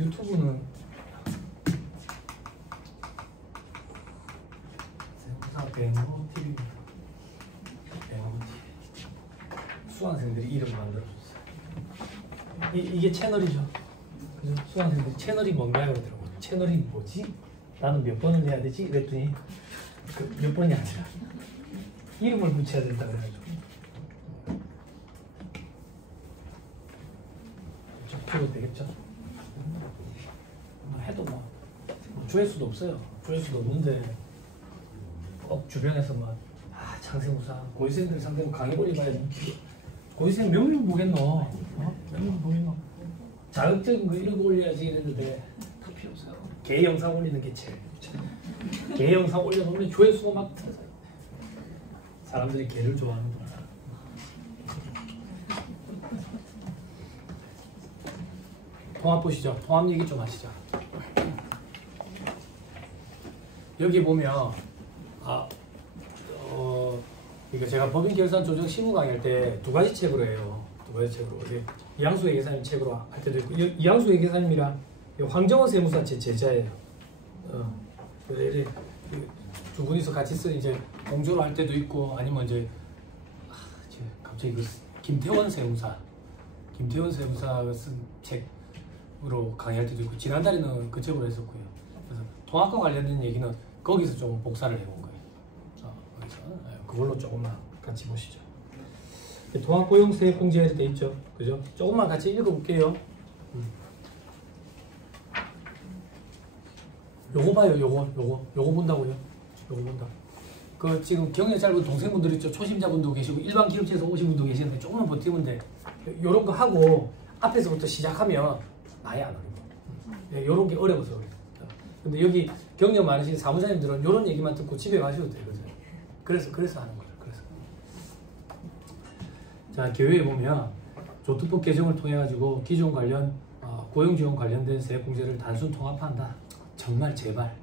유튜브는 세무사 배모 TV입니다. 배모 TV. 수강생들이 이름 만들어줬어요. 이게 채널이죠. 그죠? 수강생들이 채널이 뭔가요? 그러더라고. 채널이 뭐지? 나는 몇 번을 해야 되지? 그랬더니 몇 번이 아니라 이름을 붙여야 된다 그래가지고. 좀 되겠죠? 해도 뭐 조회수도 없어요. 조회수도 없는데 주변에서 막 창세무사 고시생들 상대로 강의벌이 봐야 고시생 몇 명 보겠노? 몇 명 보겠노? 자극적인 거 이런 거 올려야지 이랬는데 다 필요 없어요. 개 영상 올리는 게 제일 좋죠. 개 영상 올려놓으면 조회수가 막 터져요. 사람들이 개를 좋아하는구나. 통합 보시죠. 통합 얘기 좀 하시죠. 여기 보면 이거 제가 법인 결산 조정 실무 강의할 때 두 가지 책으로 해요. 두 가지 책으로. 이양수 회계사님 책으로 할 때도 있고, 이양수 회계사님이랑 황정원 세무사 제 제자예요. 두 분이서 같이 쓴 이제 공조를 할 때도 있고, 아니면 이제 갑자기 김태원 세무사가 쓴 책으로 강의할 때도 있고, 지난달에는 그 책으로 했었고요. 그래서 통합과 관련된 얘기는 거기서 좀 복사를 해본 거예요. 거기서 그걸로 조금만 같이 보시죠. 통합고용세액공제에 돼 있죠, 그죠? 조금만 같이 읽어볼게요. 요거 봐요, 요거 본다고요? 요거 본다. 그 지금 경력 짧은 동생분들 있죠, 초심자분도 계시고 일반 기업체에서 오신 분도 계시는데 조금만 버티면 돼. 요런 거 하고 앞에서부터 시작하면 아예 안 어려워. 요런 게 어려워서 그래요. 근데 여기 경력 많으신 사무장님들은 요런 얘기만 듣고 집에 가셔도 되거든요. 그래서 하는 거죠. 자, 교회에 보면 조특법 개정을 통해 가지고 기존 관련 고용지원 관련된 세액공제를 단순 통합한다. 정말 제발.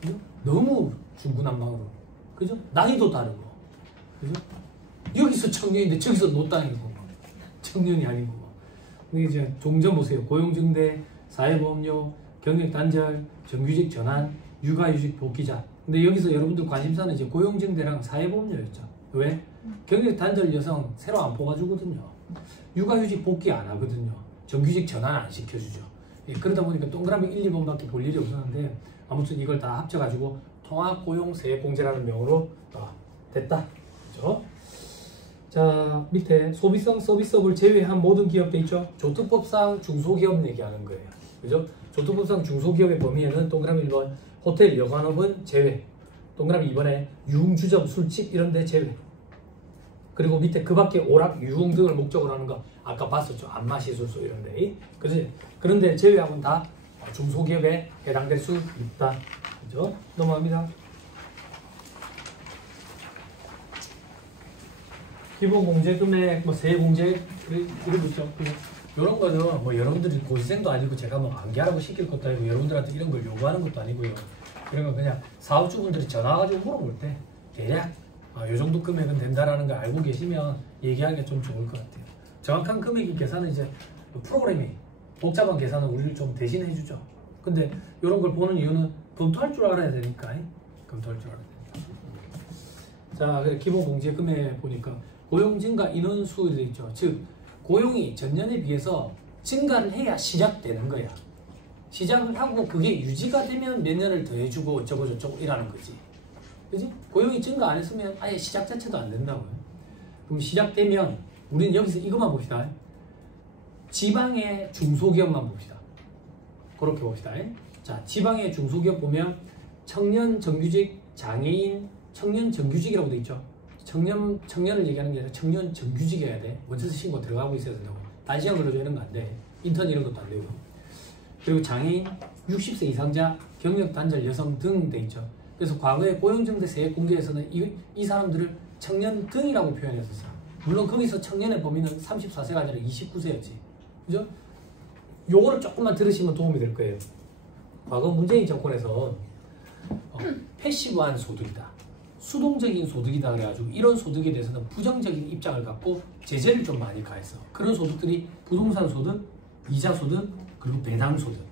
그죠? 너무 중구난방으로. 그죠? 나이도 다르고. 그죠? 여기서 청년인데 저기서 노땅이고 청년이 아니고. 근데 이제 종전 보세요. 고용증대, 사회보험료, 경력단절, 정규직 전환, 육아휴직 복귀자. 근데 여기서 여러분들 관심사는 이제 고용증대랑 사회보험료였죠. 왜? 경력단절 여성 새로 안 뽑아주거든요. 육아휴직 복귀 안 하거든요. 정규직 전환 안 시켜주죠. 그러다 보니까 동그라미 1, 2번밖에 볼 일이 없었는데 아무튼 이걸 다 합쳐가지고 통합고용세액공제라는 명으로 됐다. 그죠? 자, 밑에 소비성 서비스업을 제외한 모든 기업 돼 있죠. 조특법상 중소기업 얘기하는 거예요. 그죠? 조특법상 중소기업의 범위에는 동그라미 1번 호텔, 여관업은 제외. 동그라미 2번에 유흥주점, 술집 이런 데 제외. 그리고 밑에 그 밖에 오락, 유흥 등을 목적으로 하는 거 아까 봤었죠. 안마시술소 이런 데. 그지? 그런데 제외하고는 다 중소기업에 해당될 수 있다. 그죠? 넘어갑니다. 기본공제금액, 세액공제 이런 거 있죠. 이런 거는 뭐 여러분들이 고시생도 아니고 제가 뭐 암기하라고 시킬 것도 아니고 여러분들한테 이런 걸 요구하는 것도 아니고요. 그러면 그냥 사업주분들이 전화 가지고 물어볼 때 대략 이 정도 금액은 된다라는 걸 알고 계시면 얘기하기가 좀 좋을 것 같아요. 정확한 금액이 계산은 이제 프로그램이 복잡한 계산은 우리를 좀 대신해 주죠. 근데 이런 걸 보는 이유는 검토할 줄 알아야 되니까. 검토할 줄 알아야 되니까. 자, 그래 기본 공제 금액 보니까 고용 증가 인원수 돼 있죠. 즉 고용이 전년에 비해서 증가를 해야 시작되는 거야. 시작을 하고 그게 유지가 되면 몇 년을 더 해주고 어쩌고 저쩌고 이라는 거지. 그지? 고용이 증가 안 했으면 아예 시작 자체도 안 된다고요. 그럼 시작되면 우리는 여기서 이것만 봅시다. 지방의 중소기업만 봅시다. 그렇게 봅시다. 자, 지방의 중소기업 보면 청년 정규직, 장애인, 청년 정규직이라고 돼 있죠. 청년을 얘기하는 게 아니라 청년 정규직이어야 돼. 원체서 신고 들어가고 있어야 된다고. 단시간 근로자 이런 거 안 돼. 인턴 이런 것도 안 되고. 그리고 장애인, 60세 이상자, 경력 단절 여성 등 돼 있죠. 그래서 과거에 고용정대 세액공제에서는 이 사람들을 청년 등이라고 표현했었어요. 물론 거기서 청년의 범위는 34세가 아니라 29세였지. 그죠? 요거를 조금만 들으시면 도움이 될 거예요. 과거 문재인 정권에서 패시브한 소득이다, 수동적인 소득이다 그래가지고 이런 소득에 대해서는 부정적인 입장을 갖고 제재를 좀 많이 가했어. 그런 소득들이 부동산 소득, 이자 소득, 그리고 배당 소득.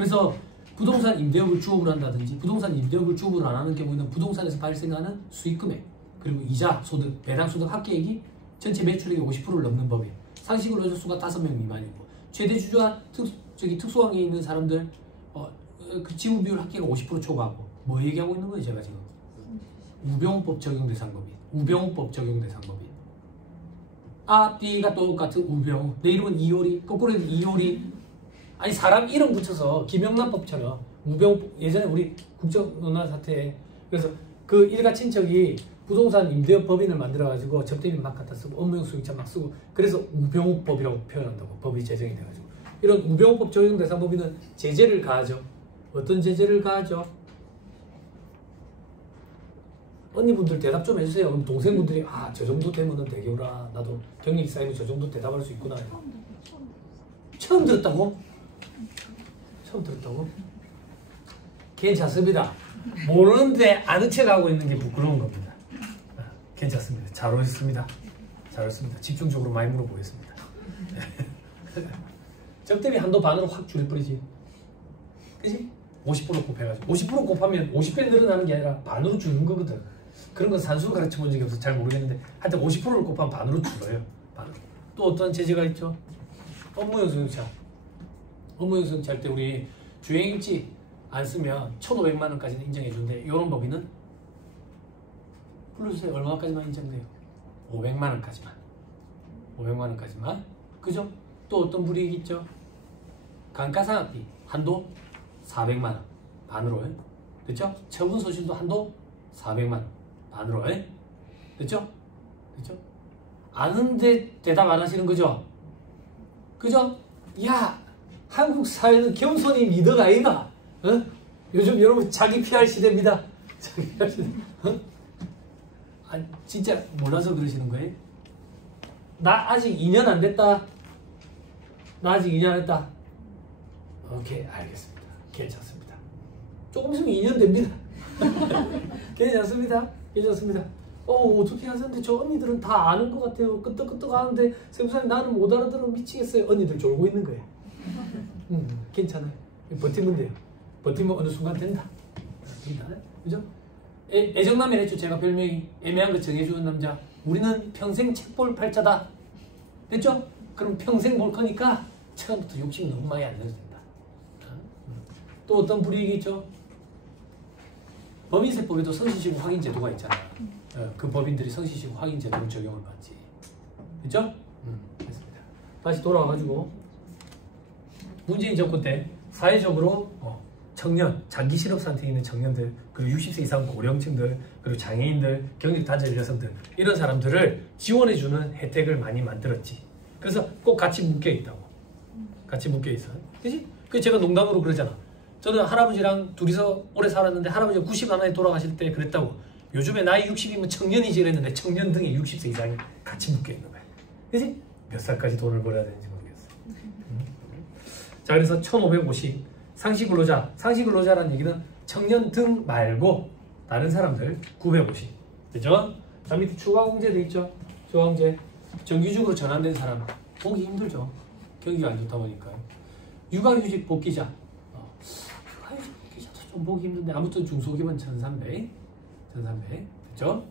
그래서 부동산 임대업을 주업을 한다든지 부동산 임대업을 주업을 안 하는 경우에는 부동산에서 발생하는 수익금액 그리고 이자, 소득, 배당소득 합계액이 전체 매출액의 50%를 넘는 법이에요. 상시근로자 수가 5명 미만이고 최대 주주와 특수관계에 있는 사람들 그 지분 비율 합계가 50% 초과하고 뭐 얘기하고 있는 거예요 제가 지금? 우병우법 적용 대상법이에요. 우병우법 적용 대상법이에요. 아, B가 똑같은 우병우. 내 이름은 이효리. 거꾸로 해도 이효리. 아니 사람 이름 붙여서 김영란법처럼 우병우 예전에 우리 국정농단 사태에 그래서 그 일가 친척이 부동산 임대업 법인을 만들어가지고 접대비 막 갖다 쓰고 업무용 수익자 막 쓰고 그래서 우병우법이라고 표현한다고 법이 제정이 돼가지고 이런 우병우법 적용 대상 법인은 제재를 가하죠. 어떤 제재를 가하죠? 언니분들 대답 좀 해주세요. 그럼 동생분들이 아 저 정도 되면은 되겠구나. 나도 경력이 쌓이면 저 정도 대답할 수 있구나. 처음 들었다고? 처음 들었다고? 괜찮습니다. 모르는데 아는 척하고 있는 게 부끄러운 겁니다. 괜찮습니다. 잘 오셨습니다. 잘 오셨습니다. 집중적으로 많이 물어보겠습니다. 접대비 한도 반으로 확 줄여버리지. 그치? 50% 곱해가지고 50% 곱하면 50배 늘어나는 게 아니라 반으로 주는 거거든. 그런 건 산수 가르쳐 본 적이 없어서 잘 모르겠는데 하여튼 50%를 곱하면 반으로 줄어요. 반으로. 또 어떤 제재가 있죠? 업무용 승용차. 업무용 승용차 할 때 우리 주행일지 안 쓰면 1,500만 원까지는 인정해 주는데 이런 법인은 불러주세요. 얼마까지만 인정돼요? 500만 원까지만. 500만 원까지만. 그죠? 또 어떤 불이익이 있죠? 감가상각비 한도 400만 원 반으로. 됐죠? 처분 소실도 한도 400만 원 반으로. 됐죠? 됐죠? 아는데 대답 안 하시는 거죠? 그죠? 야! 한국 사회는 겸손이 미덕 아이가? 어? 요즘 여러분 자기 PR 시대입니다. 자기 PR 시대. 어? 아, 진짜 몰라서 그러시는 거예요? 나 아직 2년 안 됐다. 나 아직 2년 안 됐다. 오케이, 알겠습니다. 괜찮습니다. 조금 있으면 2년 됩니다. 괜찮습니다. 괜찮습니다. 어떻게 하셨는데 저 언니들은 다 아는 것 같아요. 끄떡끄떡 하는데 세무사님 나는 못 알아들으면 미치겠어요. 언니들 졸고 있는 거예요. 괜찮아요. 버티면 돼요. 버티면 어느 순간 된다. 그죠? 애정남이라 했죠. 제가 별명이 애매한 거 정해주는 남자. 우리는 평생 책 볼 팔자다. 됐죠? 그럼 평생 볼 거니까 처음부터 욕심 너무 많이 안 내도 된다. 또 어떤 불이익이 있죠? 법인세법에도 성실시효 확인 제도가 있잖아. 그 법인들이 성실시효 확인 제도로 적용을 받지. 됐죠? 됐습니다. 다시 돌아와가지고 문재인 정권 때 사회적으로 청년, 장기 실업 상태에 있는 청년들, 그리고 60세 이상 고령층들, 그리고 장애인들, 경력 단절 여성들 이런 사람들을 지원해주는 혜택을 많이 만들었지. 그래서 꼭 같이 묶여 있다고. 같이 묶여 있어. 그지? 그 제가 농담으로 그러잖아. 저는 할아버지랑 둘이서 오래 살았는데 할아버지가 91에 돌아가실 때 그랬다고. 요즘에 나이 60이면 청년이지 그랬는데 청년 등에 60세 이상이 같이 묶여 있는 거야. 그지? 몇 살까지 돈을 벌어야 되는지 모르겠어. 자, 그래서 1550 상시근로자. 상시근로자라는 얘기는 청년 등 말고 다른 사람들 950. 그죠? 자, 밑에 추가공제 돼 있죠? 추가공제. 정규직으로 전환된 사람 보기 힘들죠. 경기가 안 좋다 보니까. 육아휴직 복귀자. 육아휴직 복귀자도 좀 보기 힘든데 아무튼 중소기업은 1,300. 1,300. 됐죠?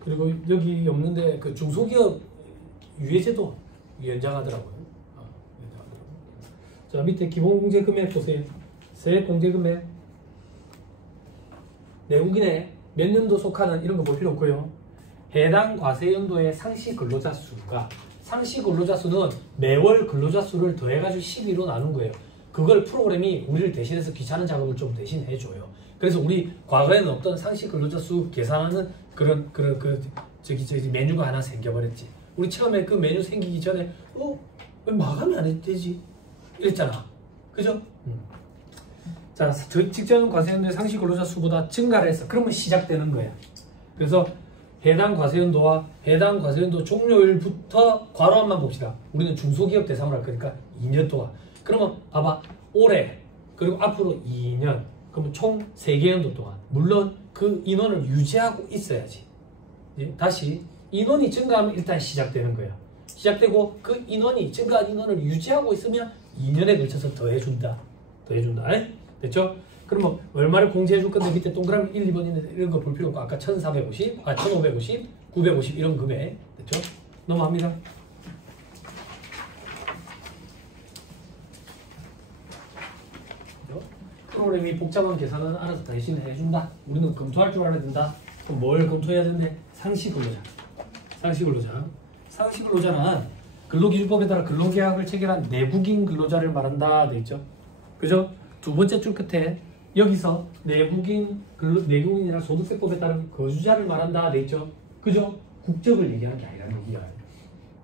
그리고 여기 없는데 그 중소기업 유예제도 연장하더라고요. 자, 밑에 기본공제금액 보세요. 세액공제금액 내국인에 몇 년도 속하는 이런 거 볼 필요 없고요. 해당 과세연도의 상시 근로자 수가 상시 근로자 수는 매월 근로자 수를 더해가지고 12로 나눈 거예요. 그걸 프로그램이 우리를 대신해서 귀찮은 작업을 좀 대신 해줘요. 그래서 우리 과거에는 없던 상시 근로자 수 계산하는 그런 저기 메뉴가 하나 생겨버렸지. 우리 처음에 그 메뉴 생기기 전에 왜 마감이 안 되지? 이랬잖아. 그죠? 자, 직전 과세연도의 상시 근로자 수보다 증가를 했어. 그러면 시작되는 거야. 그래서 해당 과세연도와 해당 과세연도 종료일부터 괄호함만 봅시다. 우리는 중소기업 대상으로 할 거니까 2년 동안. 그러면 봐봐. 올해 그리고 앞으로 2년. 그러면 총 3개 연도 동안. 물론 그 인원을 유지하고 있어야지. 다시 인원이 증가하면 일단 시작되는 거예요. 시작되고 그 인원이 증가한 인원을 유지하고 있으면 2년에 걸쳐서 더해준다. 됐죠? 그럼 뭐 얼마를 공제해줄 건데 밑에 동그라미 1, 2번 있는데 이런 거 볼 필요 없고 아까 1450, 1550, 950 이런 금액. 됐죠? 넘어갑니다. 프로그램이 복잡한 계산은 알아서 대신 해준다. 우리는 검토할 줄 알아야 된다. 그럼 뭘 검토해야 되는데? 상시근로자. 상시근로자는 근로기준법에 따라 근로계약을 체결한 내국인 근로자를 말한다. 돼 있죠? 그죠? 두 번째 줄 끝에 여기서 내국인이나 소득세법에 따른 거주자를 말한다. 돼 있죠? 그죠? 국적을 얘기하는 게 아니라는 얘기야.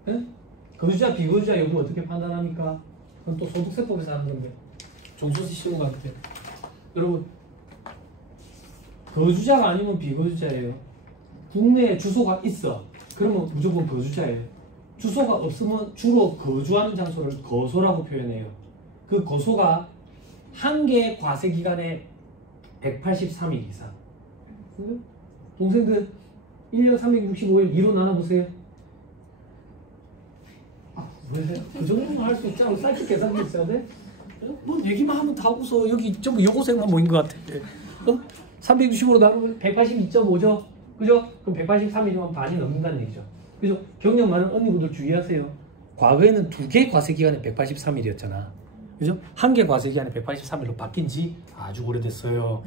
응? 거주자, 비거주자 여부 어떻게 판단합니까? 그건 또 소득세법에서 하는 건데. 종소시 시험 같은데. 여러분, 거주자가 아니면 비거주자예요. 국내에 주소가 있어. 그러면 무조건 거주자예요. 주소가 없으면 주로 거주하는 장소를 거소라고 표현해요. 그 거소가 한 개의 과세기간에 183일 이상. 동생들 1년 365일 2로 나눠보세요. 왜? 그 정도는 할 수 있잖아. 사이트 계산기 있어야 돼? 뭐 얘기만 하면 다 하고서 여기 전부 여고생만 모인 것 같아. 365로 나누면 182.5죠. 그죠? 그럼 183이면 반이 넘는다는 얘기죠. 그죠? 경력 많은 언니분들 주의하세요. 과거에는 두 개의 과세기간에 183일이었잖아. 그죠? 한 개 과세기간에 183일로 바뀐 지 아주 오래됐어요.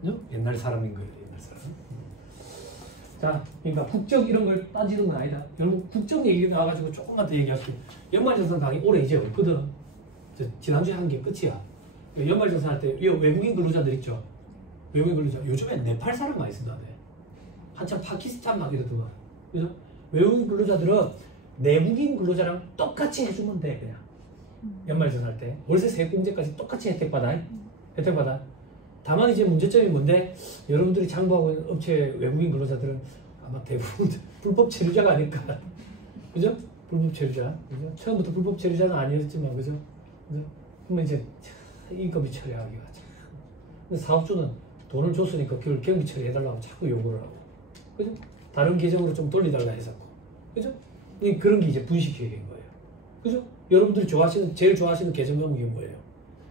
그죠? 옛날 사람인 거예요. 옛날 사람. 자, 그러니까 국적 이런 걸 따지는 건 아니다. 여러분 국적 얘기 나와가지고 조금만 더 얘기할게요. 연말정산 강의 올해 이제 없거든. 지난주에 한 게 끝이야. 연말정산 할 때 외국인 근로자들 있죠. 외국인 근로자 요즘엔 네팔 사람 많이 쓴다네. 한참 파키스탄 막 이러더만. 그죠? 외국인 근로자들은 내국인 근로자랑 똑같이 해주면 돼. 그냥 연말정산 할 때 월세 세액공제까지 똑같이 혜택 받아. 다만 이제 문제점이 뭔데 여러분들이 장부하고 있는 업체 외국인 근로자들은 아마 대부분 불법 체류자가 아닐까. 그죠? 불법 체류자. 그죠? 처음부터 불법 체류자는 아니었지만 그죠? 그러면 이제 인건비 처리하기가 참. 근데 사업주는 돈을 줬으니까 그걸 경비 처리해달라고 자꾸 요구를 하고, 그죠? 다른 계정으로 좀 돌리달라 해서, 그죠? 그런 게 이제 분식회계인 거예요, 그죠? 여러분들이 제일 좋아하시는 계정 명목이 뭐예요?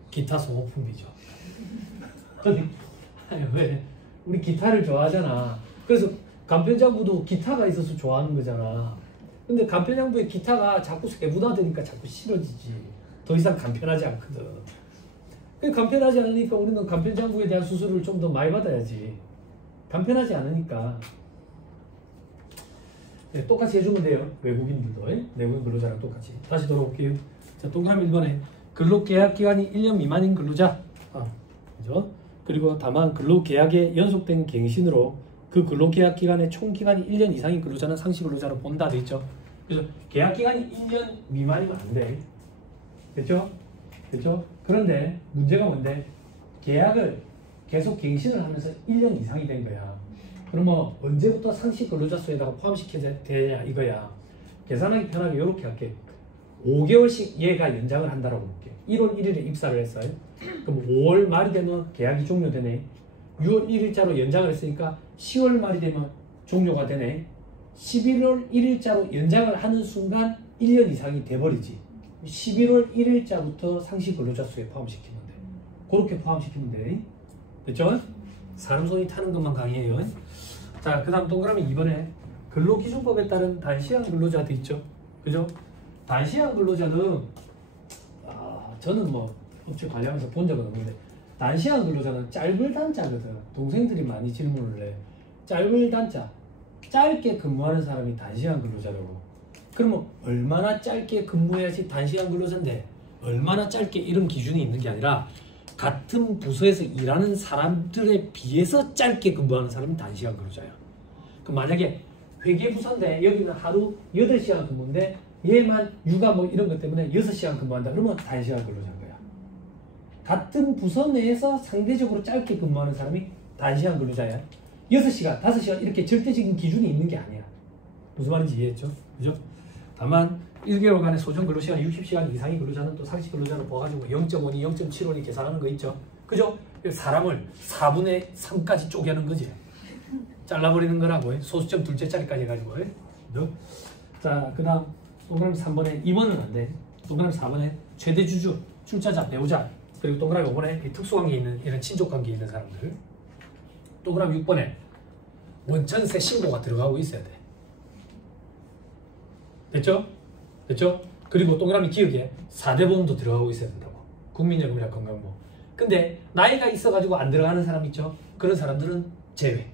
기타 소모품이죠. 아니 왜? 우리 기타를 좋아하잖아. 그래서 간편장부도 기타가 있어서 좋아하는 거잖아. 근데 간편장부에 기타가 자꾸 세분화되니까 자꾸 싫어지지. 더 이상 간편하지 않거든. 간편하지 않으니까 우리는 간편장부에 대한 수수료를 좀 더 많이 받아야지. 간편하지 않으니까. 네, 똑같이 해주면 돼요. 외국인들도. 내국인 근로자랑 똑같이. 다시 돌아올게요. 자, 동그라미 1번에 근로계약기간이 1년 미만인 근로자. 그죠? 그리고 다만 근로계약에 연속된 갱신으로 그 근로계약기간의 총기간이 1년 이상인 근로자는 상시근로자로 본다 돼 있죠. 그래서 계약기간이 1년 미만이면 안 돼. 됐죠? 그런데 문제가 뭔데? 계약을 계속 갱신을 하면서 1년 이상이 된 거야. 그러면 언제부터 상시 근로자 수에다가 포함시켜야 되냐 이거야. 계산하기 편하게 이렇게 할게. 5개월씩 얘가 연장을 한다라고 볼게. 1월 1일에 입사를 했어요. 그럼 5월 말이 되면 계약이 종료되네. 6월 1일자로 연장을 했으니까 10월 말이 되면 종료가 되네. 11월 1일자로 연장을 하는 순간 1년 이상이 돼버리지. 11월 1일자부터 상시 근로자 수에 포함시키면 돼. 그렇게 포함시키면 돼. 됐죠? 사람 손이 타는 것만 강의해요. 자, 그 다음 동그라미 2번에 근로기준법에 따른 단시간 근로자도 있죠. 그죠? 단시간 근로자는 저는 뭐 업체 관리하면서 본 적은 없는데 단시간 근로자는 짧을 단자거든. 동생들이 많이 질문을 해. 짧을 단자. 짧게 근무하는 사람이 단시간 근로자라고. 그러면 얼마나 짧게 근무해야지 단시간 근로자인데 얼마나 짧게 이런 기준이 있는 게 아니라 같은 부서에서 일하는 사람들에 비해서 짧게 근무하는 사람이 단시간 근로자야. 그럼 만약에 회계부서인데 여기는 하루 8시간 근무인데 얘만 육아 뭐 이런 것 때문에 6시간 근무한다. 그러면 단시간 근로자인 거야. 같은 부서 내에서 상대적으로 짧게 근무하는 사람이 단시간 근로자야. 6시간, 5시간 이렇게 절대적인 기준이 있는 게 아니야. 무슨 말인지 이해했죠? 그죠? 다만 1개월간의 소정 근로시간 60시간 이상의 근로자는 또 상시 근로자를 뽑아가지고 0.5니 0.75니 계산하는 거 있죠? 그죠? 사람을 4분의 3까지 쪼개는 거지. 잘라버리는 거라고. 소수점 둘째 자리까지 해가지고. 그죠? 자, 그 다음 동그라미 3번에 2번은 안 돼. 동그라미 4번에 최대 주주, 출자자, 배우자, 그리고 동그라미 5번에 특수관계에 있는 이런 친족관계에 있는 사람들. 동그라미 6번에 원천세 신고가 들어가고 있어야 돼. 됐죠? 됐죠? 그리고 동그라미 기억에 4대 보험도 들어가고 있어야 된다고. 국민연금이나 건강보험. 근데 나이가 있어가지고 안 들어가는 사람 있죠? 그런 사람들은 제외.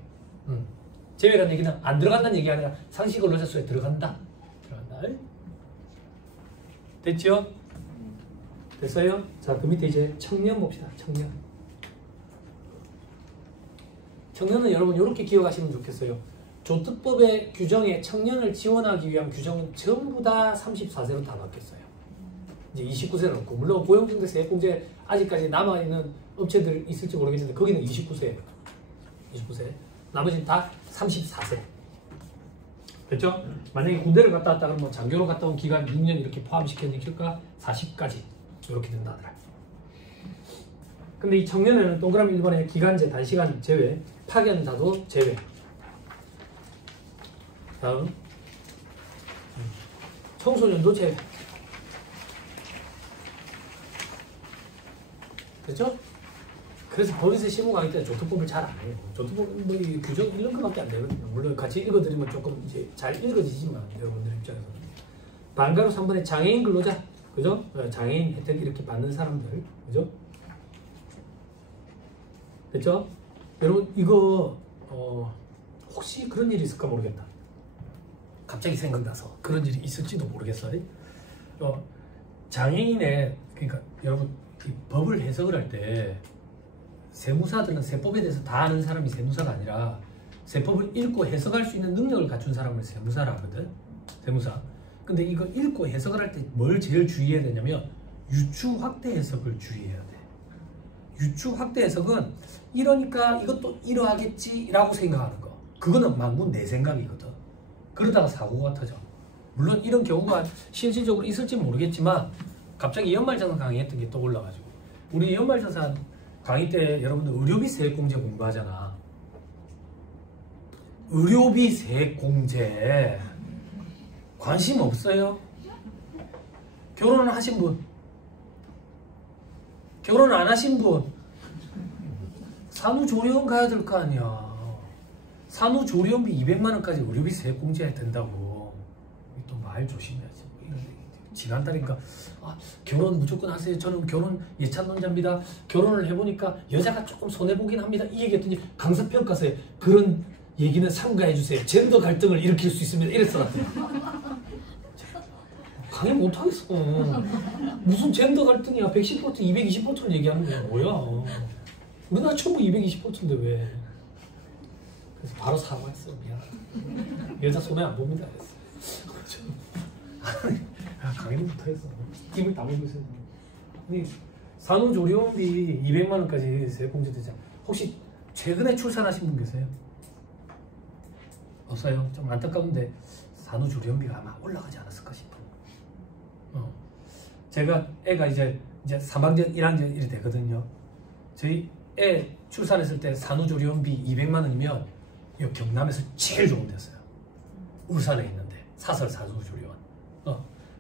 제외라는 얘기는 안 들어간다는 얘기 아니라 상시근로자수에 들어간다. 들어간다. 됐죠? 됐어요? 자, 그 밑에 이제 청년 봅시다. 청년. 청년은 여러분 이렇게 기억하시면 좋겠어요. 조특법의 규정에 청년을 지원하기 위한 규정은 전부 다 34세로 다 바뀌었어요. 이제 29세는 없고, 물론 고용중개 세액공제 아직까지 남아있는 업체들 있을지 모르겠는데 거기는 29세예요. 29세. 나머지는 다 34세. 됐죠? 만약에 군대를 갔다 왔다 그러면 장교로 갔다 온 기간 6년 이렇게 포함시켰으니까 40까지 이렇게 된다 하더라. 근데 이 청년에는 동그라미 1번에 기간제, 단시간 제외, 파견자도 제외. 다음 청소년도 제외. 됐죠? 그래서 법인세 실무 강의 때 조특법을 잘 안 해요. 조특법은 뭐 규정 이런 거밖에 안 되거든요. 물론 같이 읽어드리면 조금 이제 잘 읽어지지만 여러분들 입장에서 반가로 3번에 장애인 근로자, 그죠? 장애인 혜택 이렇게 받는 사람들, 그죠? 됐죠? 여러분 이거 혹시 그런 일이 있을까 모르겠다. 갑자기 생각나서 그런 일이 있을지도 모르겠어요. 장애인의 그러니까 여러분 이 법을 해석을 할 때 세무사들은 세법에 대해서 다 아는 사람이 세무사가 아니라 세법을 읽고 해석할 수 있는 능력을 갖춘 사람을 세무사라 하거든. 세무사. 근데 이거 읽고 해석을 할 때 뭘 제일 주의해야 되냐면 유추 확대 해석을 주의해야 돼. 유추 확대 해석은 이러니까 이것도 이러하겠지 라고 생각하는 거. 그거는 만군 내 생각이거든. 그러다가 사고가 터져. 물론 이런 경우가 실질적으로 있을지 모르겠지만 갑자기 연말정산 강의했던 게 떠올라가지고 우리 연말정산 강의 때 여러분들 의료비 세액공제 공부하잖아. 의료비 세액공제 관심 없어요? 결혼을 하신 분, 결혼 안 하신 분, 산후조리원 가야 될 거 아니야. 산후조리원비 200만원까지 의료비 세액공제 된다고. 또 말 조심해야지. 지난달인가 결혼 무조건 하세요. 저는 결혼 예찬론자입니다. 결혼을 해보니까 여자가 조금 손해보긴 합니다. 이 얘기했더니 강사평가서에 그런 얘기는 삼가해주세요. 젠더 갈등을 일으킬 수 있습니다. 이랬더라고요. 강의 못하겠어. 무슨 젠더 갈등이야. 110V, 220V를 얘기하는 게 뭐야. 우리나라 전부 220V인데 왜. 그래서 바로 사과했어. 미안. 여자 손해 안 봅니다. 강의를 못하겠어. 힘을 다 모으고 있어요. 산후조리원비 200만원까지 세액공제 되잖아. 혹시 최근에 출산하신 분 계세요? 없어요? 좀 안타까운데 산후조리원비가 아마 올라가지 않았을까 싶어. 제가 애가 이제 3학년, 1학년 이렇게 되거든요. 저희 애 출산했을 때 산후조리원비 200만원이면 이 경남에서 제일 좋은 데였어요. 울산에 있는데 사설 산후조리원.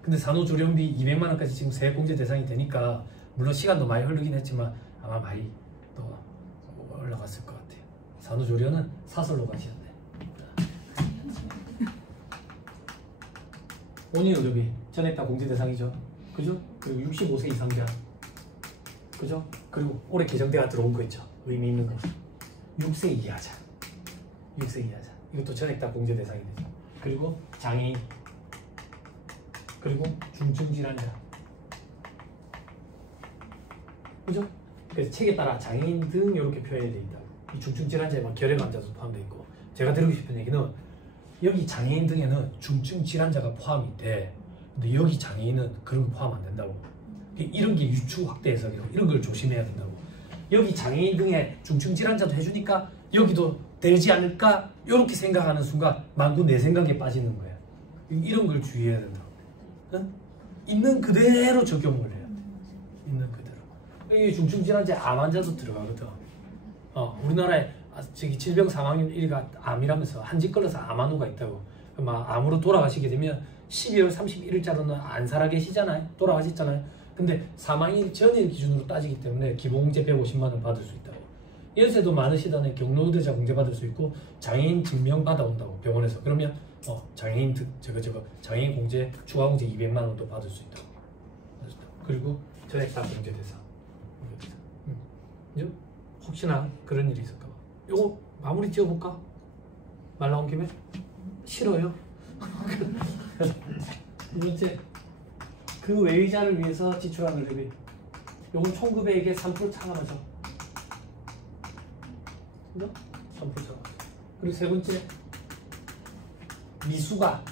근데 산후조리원비 200만원까지 지금 세액공제 대상이 되니까 물론 시간도 많이 흐르긴 했지만 아마 많이 또 올라갔을 것 같아요. 산후조리원은 사설로 가시는데. 본인 의료비 전액 다 공제 대상이죠. 그죠? 그리고 65세 이상자. 그죠? 그리고 올해 개정대가 들어온 거 있죠. 의미 있는 거. 6세 이하자. 6세 이하자. 이것도 전액 다 공제 대상이 되죠. 그리고 장애인. 그리고 중증질환자. 그죠? 그래서 책에 따라 장애인 등 이렇게 표현이 되어 있다. 이 중증질환자에만 결핵 환자도 포함되어 있고, 제가 드리고 싶은 얘기는 여기 장애인 등에는 중증질환자가 포함이 돼. 근데 여기 장애인은 그런 거 포함 안 된다고. 이런 게 유추 확대 해석이고 이런 걸 조심해야 된다고. 여기 장애인 등에 중증질환자도 해주니까 여기도 되지 않을까? 이렇게 생각하는 순간 만구 내 생각에 빠지는 거야. 이런 걸 주의해야 된다고. 응? 있는 그대로 적용을 해요. 있는 그대로. 이 중증질환자 암 환자도 들어가거든. 우리나라에 저기 질병 사망률 1위가 암이라면서 한집 걸려서 암환우가 있다고. 막 암으로 돌아가시게 되면 12월 31일자로는 안 살아 계시잖아요. 돌아가셨잖아요. 근데 사망일 전일 기준으로 따지기 때문에 기본공제 150만 원 받을 수 있다고. 연세도 많으시다는 경로의료자 공제 받을 수 있고 장애인 증명 받아온다고 병원에서. 그러면 장애인 장애인 공제 추가 공제 200만 원도 받을 수 있다고. 그리고 전액 다 공제 대상. 그죠? 혹시나 그런 일이 있을까 봐. 요거 마무리 지어볼까? 말 나온 김에? 싫어요? 두 번째, 그 외의자를 위해서 지출하는 립이. 요건 총급액의 3% 차감하죠. 그죠? 3% 차감. 그리고 세 번째, 미수가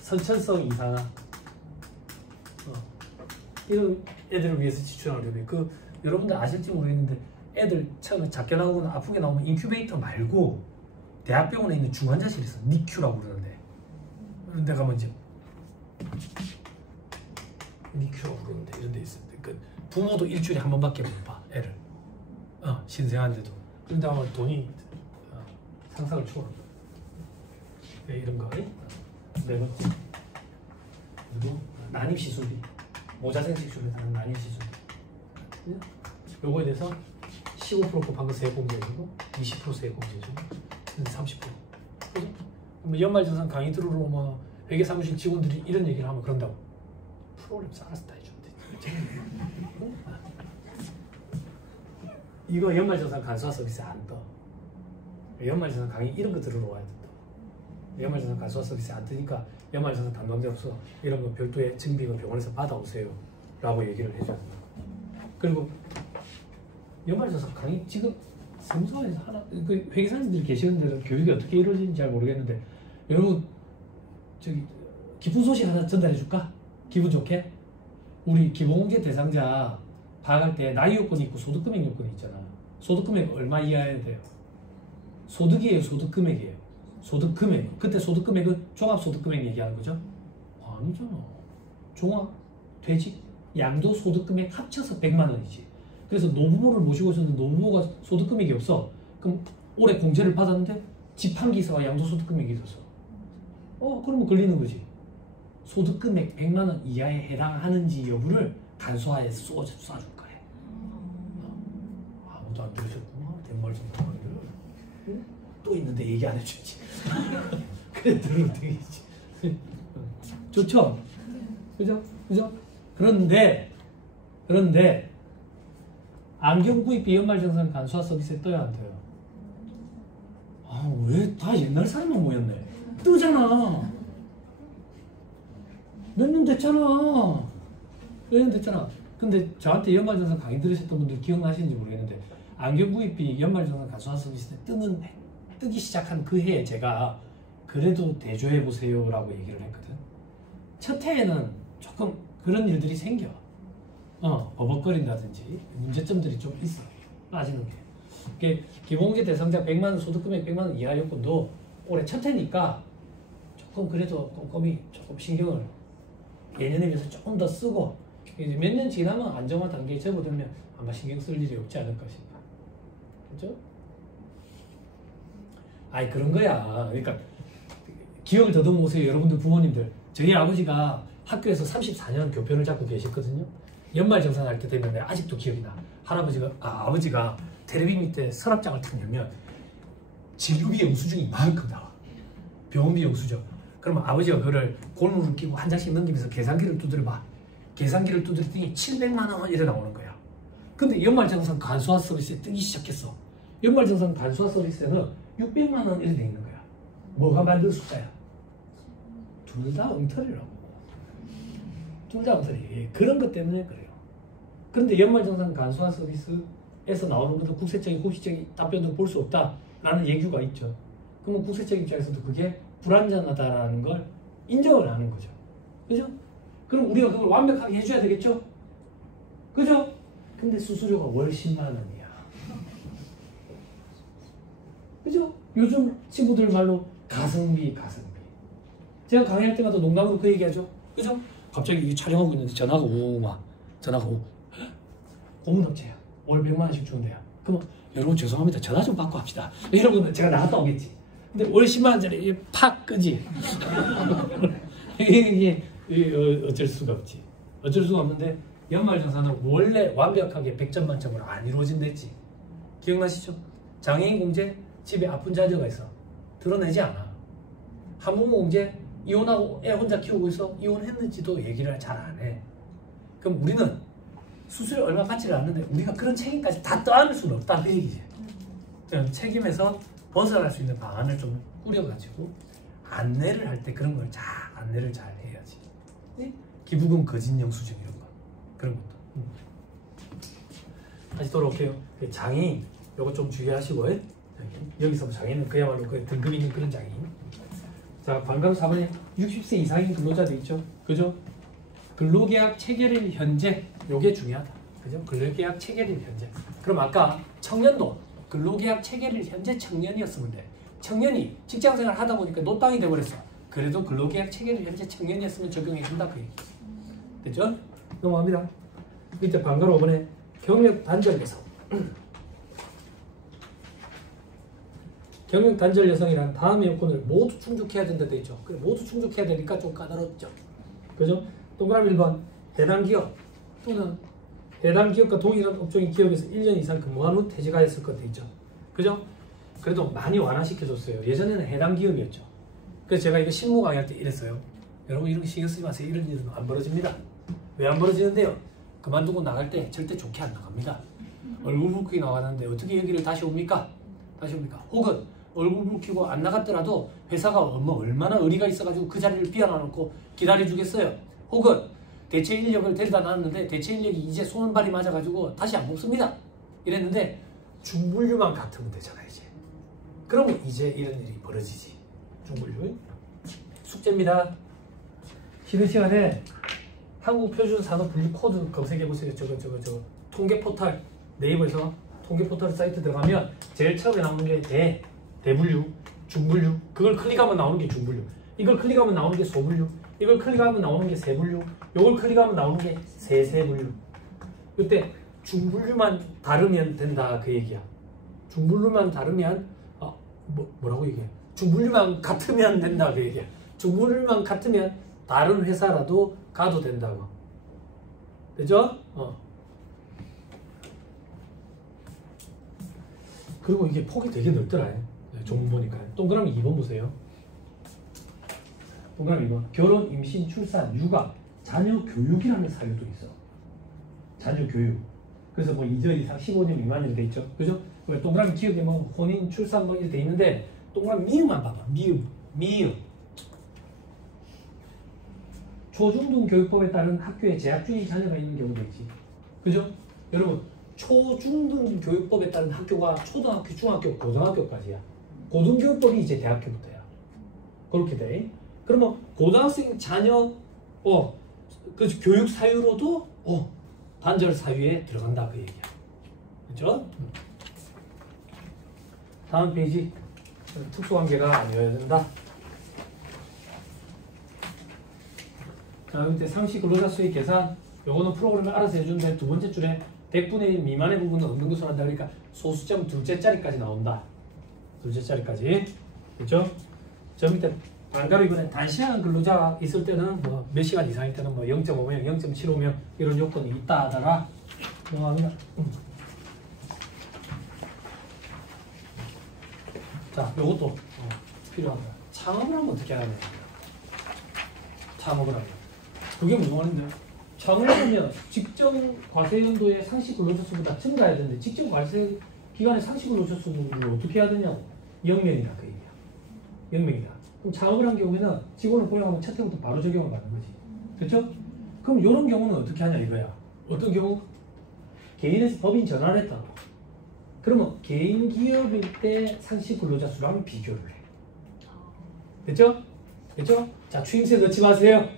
선천성 이상화. 이런 애들을 위해서 지출하는 립이. 여러분들 아실지 모르겠는데 애들 처음에 작게 나오거나 아프게 나오면 인큐베이터 말고 대학병원에 있는 중환자실이 있어. 니큐라고 그러는데 그런 데 가면 이제 니큐라고 그러는데 이런 데 있어. 그러니까 부모도 일주일에 한 번밖에 못 봐 애를. 신생한데도. 그런데 아마 돈이 상상을 초월한다. 이런 거. 네 번째, 그리고 난임시술비. 모자생식술에 따른 난임시술비. 요거에 대해서 15% 방금 세액공제이고 20% 세액공제죠. 30%. 그죠? 연말정산 강의 들으러 뭐 회계사무실 직원들이 이런 얘기를 하면 그런다고. 프로그램 알아서 다 해주면 돼. 이거 연말정산 간소화 서비스 안 떠. 연말정산 강의 이런 거 들으러 와야 된다. 연말정산 간소화 서비스 안 뜨니까 연말정산 담당자로서 이런 거 별도의 증빙을 병원에서 받아오세요 라고 얘기를 해줘야 된다. 그리고 연말정산 강의 지금 사무소에서 하나, 회계사님들이 계시는 데는 교육이 어떻게 이루어지는지 잘 모르겠는데, 여러분 기쁜 소식 하나 전달해 줄까? 기분 좋게? 우리 기본공제 대상자 파악할 때 나이 요건이 있고 소득금액 요건이 있잖아. 소득금액 얼마 이하여야 돼요? 소득이에요, 소득금액이에요? 소득금액. 그때 소득금액은 종합소득금액 얘기하는 거죠? 아니잖아. 종합, 퇴직, 양도소득금액 합쳐서 100만 원이지. 그래서 노부모를 모시고 있었는데 노부모가 소득금액이 없어. 그럼 올해 공제를 받았는데 지판기사가 양도소득금액이 있었어. 그러면 걸리는 거지. 소득금액 100만 원 이하에 해당하는지 여부를 간소화해서 쏴줄 거래. 아무도 안 들으셨구나. 된말 좀 하기를. 또 있는데 얘기 안 해주지. 그래 들으면 되겠지. 좋죠? 그죠? 그런데 안경 구입비 연말정산 간소화 서비스에 떠야 안 돼요. 왜 다 옛날 사람만 모였네. 뜨잖아. 몇 년 됐잖아. 근데 저한테 연말정산 강의 들으셨던 분들 기억나시는지 모르겠는데, 안경 구입비 연말정산 간소화 서비스 뜨기 시작한 그 해에 제가 그래도 대조해보세요 라고 얘기를 했거든. 첫 해에는 조금 그런 일들이 생겨. 버벅거린다든지 문제점들이 좀 있어. 빠지는 게. 기본공제 대상자 100만 원, 소득금액 100만 원 이하 요건도 올해 첫 해니까 조금 그래도 꼼꼼히 조금 신경을 예년에 비해서 조금 더 쓰고, 이제 몇 년 지나면 안정화 단계에 접어들면 아마 신경 쓸 일이 없지 않을까 싶어. 그죠? 그런 거야. 그러니까 기억을 더듬어 보세요, 여러분들 부모님들. 저희 아버지가 학교에서 34년 교편을 잡고 계셨거든요. 연말정산할 때 되면 내가 아직도 기억이 나. 아버지가 텔레비 밑에 서랍장을 탁 열면 진료비 영수증이 이만큼 나와. 병원비 영수증. 그러면 아버지가 그거를 골무를 끼고 한 장씩 넘기면서 계산기를 두드려봐. 계산기를 두드렸더니 700만 원 이래 나오는 거야. 근데 연말정산 간소화 서비스에 뜨기 시작했어. 연말정산 간소화 서비스에는 600만 원 이래 돼 있는 거야. 뭐가 만든 숫자야? 둘 다 엉터리라고. 둘 다 엉터리. 그런 것 때문에 그래요. 그런데 연말정산 간소화 서비스에서 나오는 것도 국세청이 공식적인 답변을 볼 수 없다라는 얘기가 있죠. 그러면 국세청 입장에서도 그게 불완전하다라는 걸 인정을 하는 거죠. 그죠? 그럼 우리가 그걸 완벽하게 해줘야 되겠죠? 그죠? 근데 수수료가 월 10만 원이야. 그죠? 요즘 친구들 말로 가성비. 제가 강의할 때마다 농담으로 그 얘기하죠. 그죠? 갑자기 촬영하고 있는데 전화가 오. 고문업체야. 월 100만 원씩 주는데요. 그럼 여러분 죄송합니다. 전화 좀 받고 합시다. 이러면 제가 나갔다 오겠지. 근데 월 10만 원짜리 팍 끄지. 이게 어쩔 수가 없지. 어쩔 수가 없는데 연말정산은 원래 완벽하게 100점 만점으로 안 이루어진댔지. 기억나시죠? 장애인 공제 집에 아픈 자녀가 있어. 드러내지 않아. 한부모 공제 이혼하고 애 혼자 키우고 있어. 이혼했는지도 얘기를 잘 안 해. 그럼 우리는 수수료 얼마 받지를 않는데 우리가 그런 책임까지 다 떠안을 수는 없다는 그 얘기지. 책임에서 벗어날 수 있는 방안을 좀 꾸려가지고 안내를 할 때 그런 걸 잘 안내를 잘 해야지. 네? 기부금 거짓 영수증 이런 거 그런 것도. 다시 돌아올게요. 장애인 요거 좀 주의하시고 여기서 장애인은 그야말로 그 등급 있는 그런 장애인. 자, 방금 4번에 60세 이상인 근로자도 있죠. 그죠? 근로계약 체결일 현재 요게 중요하다. 그죠? 근로계약 체결일 현재. 그럼 아까 청년도 근로계약 체결일 현재 청년이었으면 돼. 청년이 직장생활 하다 보니까 노땅이 돼버렸어. 그래도 근로계약 체결일 현재 청년이었으면 적용해 준다 그 얘기. 됐죠? 넘어갑니다. 밑에 방금 5번에 경력 단절 여성. 경력 단절 여성이란 다음의 요건을 모두 충족해야 된다 돼 있죠. 그래, 모두 충족해야 되니까 좀 까다롭죠. 그죠? 동그라미 1번 해당 기업 또는 해당 기업과 동일한 업종의 기업에서 1년 이상 근무한 후 퇴직하였을 것 돼 있죠. 그죠? 그래도 많이 완화시켜줬어요. 예전에는 해당 기업이었죠. 그래서 제가 이거 실무 강의할 때 이랬어요. 여러분 이런 거 신경 쓰지 마세요. 이런 일은 안 벌어집니다. 왜 안 벌어지는데요? 그만두고 나갈 때 절대 좋게 안 나갑니다. 얼굴 붉히게 나가는데 어떻게 여기를 다시 옵니까? 혹은 얼굴 붉히고 안 나갔더라도 회사가 얼마나 의리가 있어가지고 그 자리를 비워놔놓고 기다려주겠어요. 혹은 대체 인력을 데려다 놨는데 대체 인력이 이제 손발이 맞아가지고 다시 안 뽑습니다. 이랬는데 중분류만 같으면 되잖아요. 이제. 그러면 이제 이런 일이 벌어지지. 중분류. 숙제입니다. 쉬는 시간에 한국표준산업분류 코드 검색해보세요. 저거 통계 포털 네이버에서 통계 포털 사이트 들어가면 제일 처음에 나오는 게 대분류, 중분류. 그걸 클릭하면 나오는 게 중분류. 이걸 클릭하면 나오는 게 소분류. 이걸 클릭하면 나오는 게 세분류. 이걸 클릭하면 나오는 게 세세분류. 그때 중분류만 다르면 된다 그 얘기야. 중분류만 다르면 뭐라고 얘기해? 중분류만 같으면 된다 그 얘기야. 중분류만 같으면 다른 회사라도 가도 된다고. 그죠? 그리고 이게 폭이 되게 넓더라. 종문 보니까. 동그라미 2번 보세요. 동그라미 2번. 결혼, 임신, 출산, 육아, 자녀 교육이라는 사유도 있어. 자녀 교육. 그래서 뭐 2년 이상 15년 미만으로 돼 있죠. 그죠? 동그라미 기억에 뭐 혼인, 출산 뭐 이렇게 돼 있는데 동그라미 미음만 봐봐. 미음. 초중등 교육법에 따른 학교에 재학 중인 자녀가 있는 경우도 있지. 그죠? 여러분 초중등 교육법에 따른 학교가 초등학교, 중학교, 고등학교까지야. 고등교육법이 이제 대학교부터야. 그렇게 돼. 그러면 고등학생 자녀 그 교육 사유로도 단절 사유에 들어간다 그 얘기야. 그렇죠? 다음 페이지. 특수관계가 아니어야 된다. 자, 밑에 상시 근로자 수익 계산. 요거는 프로그램을 알아서 해주는데 두 번째 줄에 100분의 1 미만의 부분은 없는 것으로 한다. 그러니까 소수점 둘째 자리까지 나온다. 둘째 자리까지. 그렇죠? 저 밑에 반가로 이번에 단시간 근로자가 있을 때는 뭐 몇 시간 이상일 때는 뭐 0.5명, 0.75명 이런 요건이 있다 하더라. 넘어갑니다. 자, 요것도 필요합니다. 창업을 하면 어떻게 하냐. 창업을 하면. 그게 무슨 말인데? 창업을 하면 직전 과세 연도에 상시 근로자 수보다 증가해야 되는데 직전 과세 기간에 상시 근로자 수를 어떻게 해야 되냐고. 0명이다 그 얘기야. 0명이다. 그럼 창업을 한 경우에는 직원을 고용하면 첫 해부터 바로 적용을 받는 거지. 그렇죠? 그럼 이런 경우는 어떻게 하냐 이거야. 어떤 경우? 개인에서 법인 전환을 했다. 그러면 개인 기업일 때 상시 근로자 수랑 비교를 해. 됐죠? 됐죠? 자, 추임새 넣지 마세요.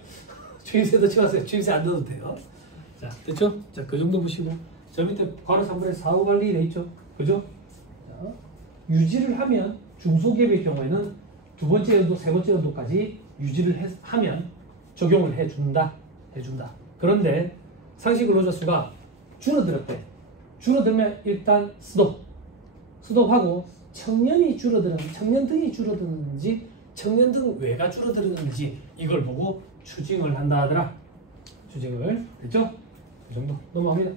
추임새 넣지 마세요. 추임새 안 넣어도 돼요. 자, 됐죠? 자, 그 정도 보시고. 저 밑에 괄호 3번에 사후관리 돼 있죠? 그죠? 자, 유지를 하면 중소기업의 경우에는 두 번째 연도, 세 번째 연도까지 유지를 하면 적용을 해준다. 그런데 상시 근로자 수가 줄어들었대. 줄어들면 일단 스톱하고 청년이 줄어드는 청년등이 줄어드는지 청년등 외가 줄어드는지 이걸 보고 추징을 한다 하더라. 추징을 됐죠? 이 정도 넘어갑니다.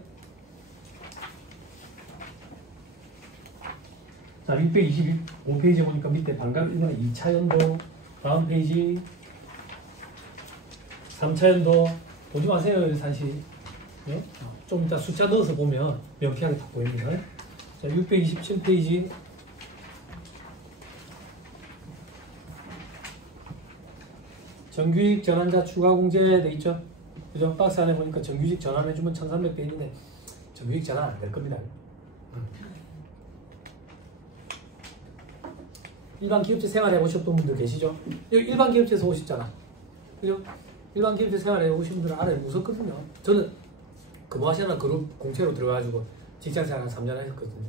자, 625페이지 보니까 밑에 반감 1번에 2차 연도, 다음 페이지 3차 연도 보지 마세요. 사실 네? 좀 이따 숫자 넣어서 보면 명쾌하게 다 보입니다. 자, 627페이지 정규직 전환자 추가 공제 돼 있죠? 그죠? 박스 안에 보니까 정규직 전환해주면 1300 돼 있는데 정규직 전환 안 될 겁니다. 일반 기업체 생활해 보셨던 분들 계시죠? 일반 기업체에서 오셨잖아. 그죠? 일반 기업체 생활해 오신 분들은 알아요. 무섭거든요. 저는 근무하시는 그룹 공채로 들어가가지고 직장 생활 한 3년 하셨거든요.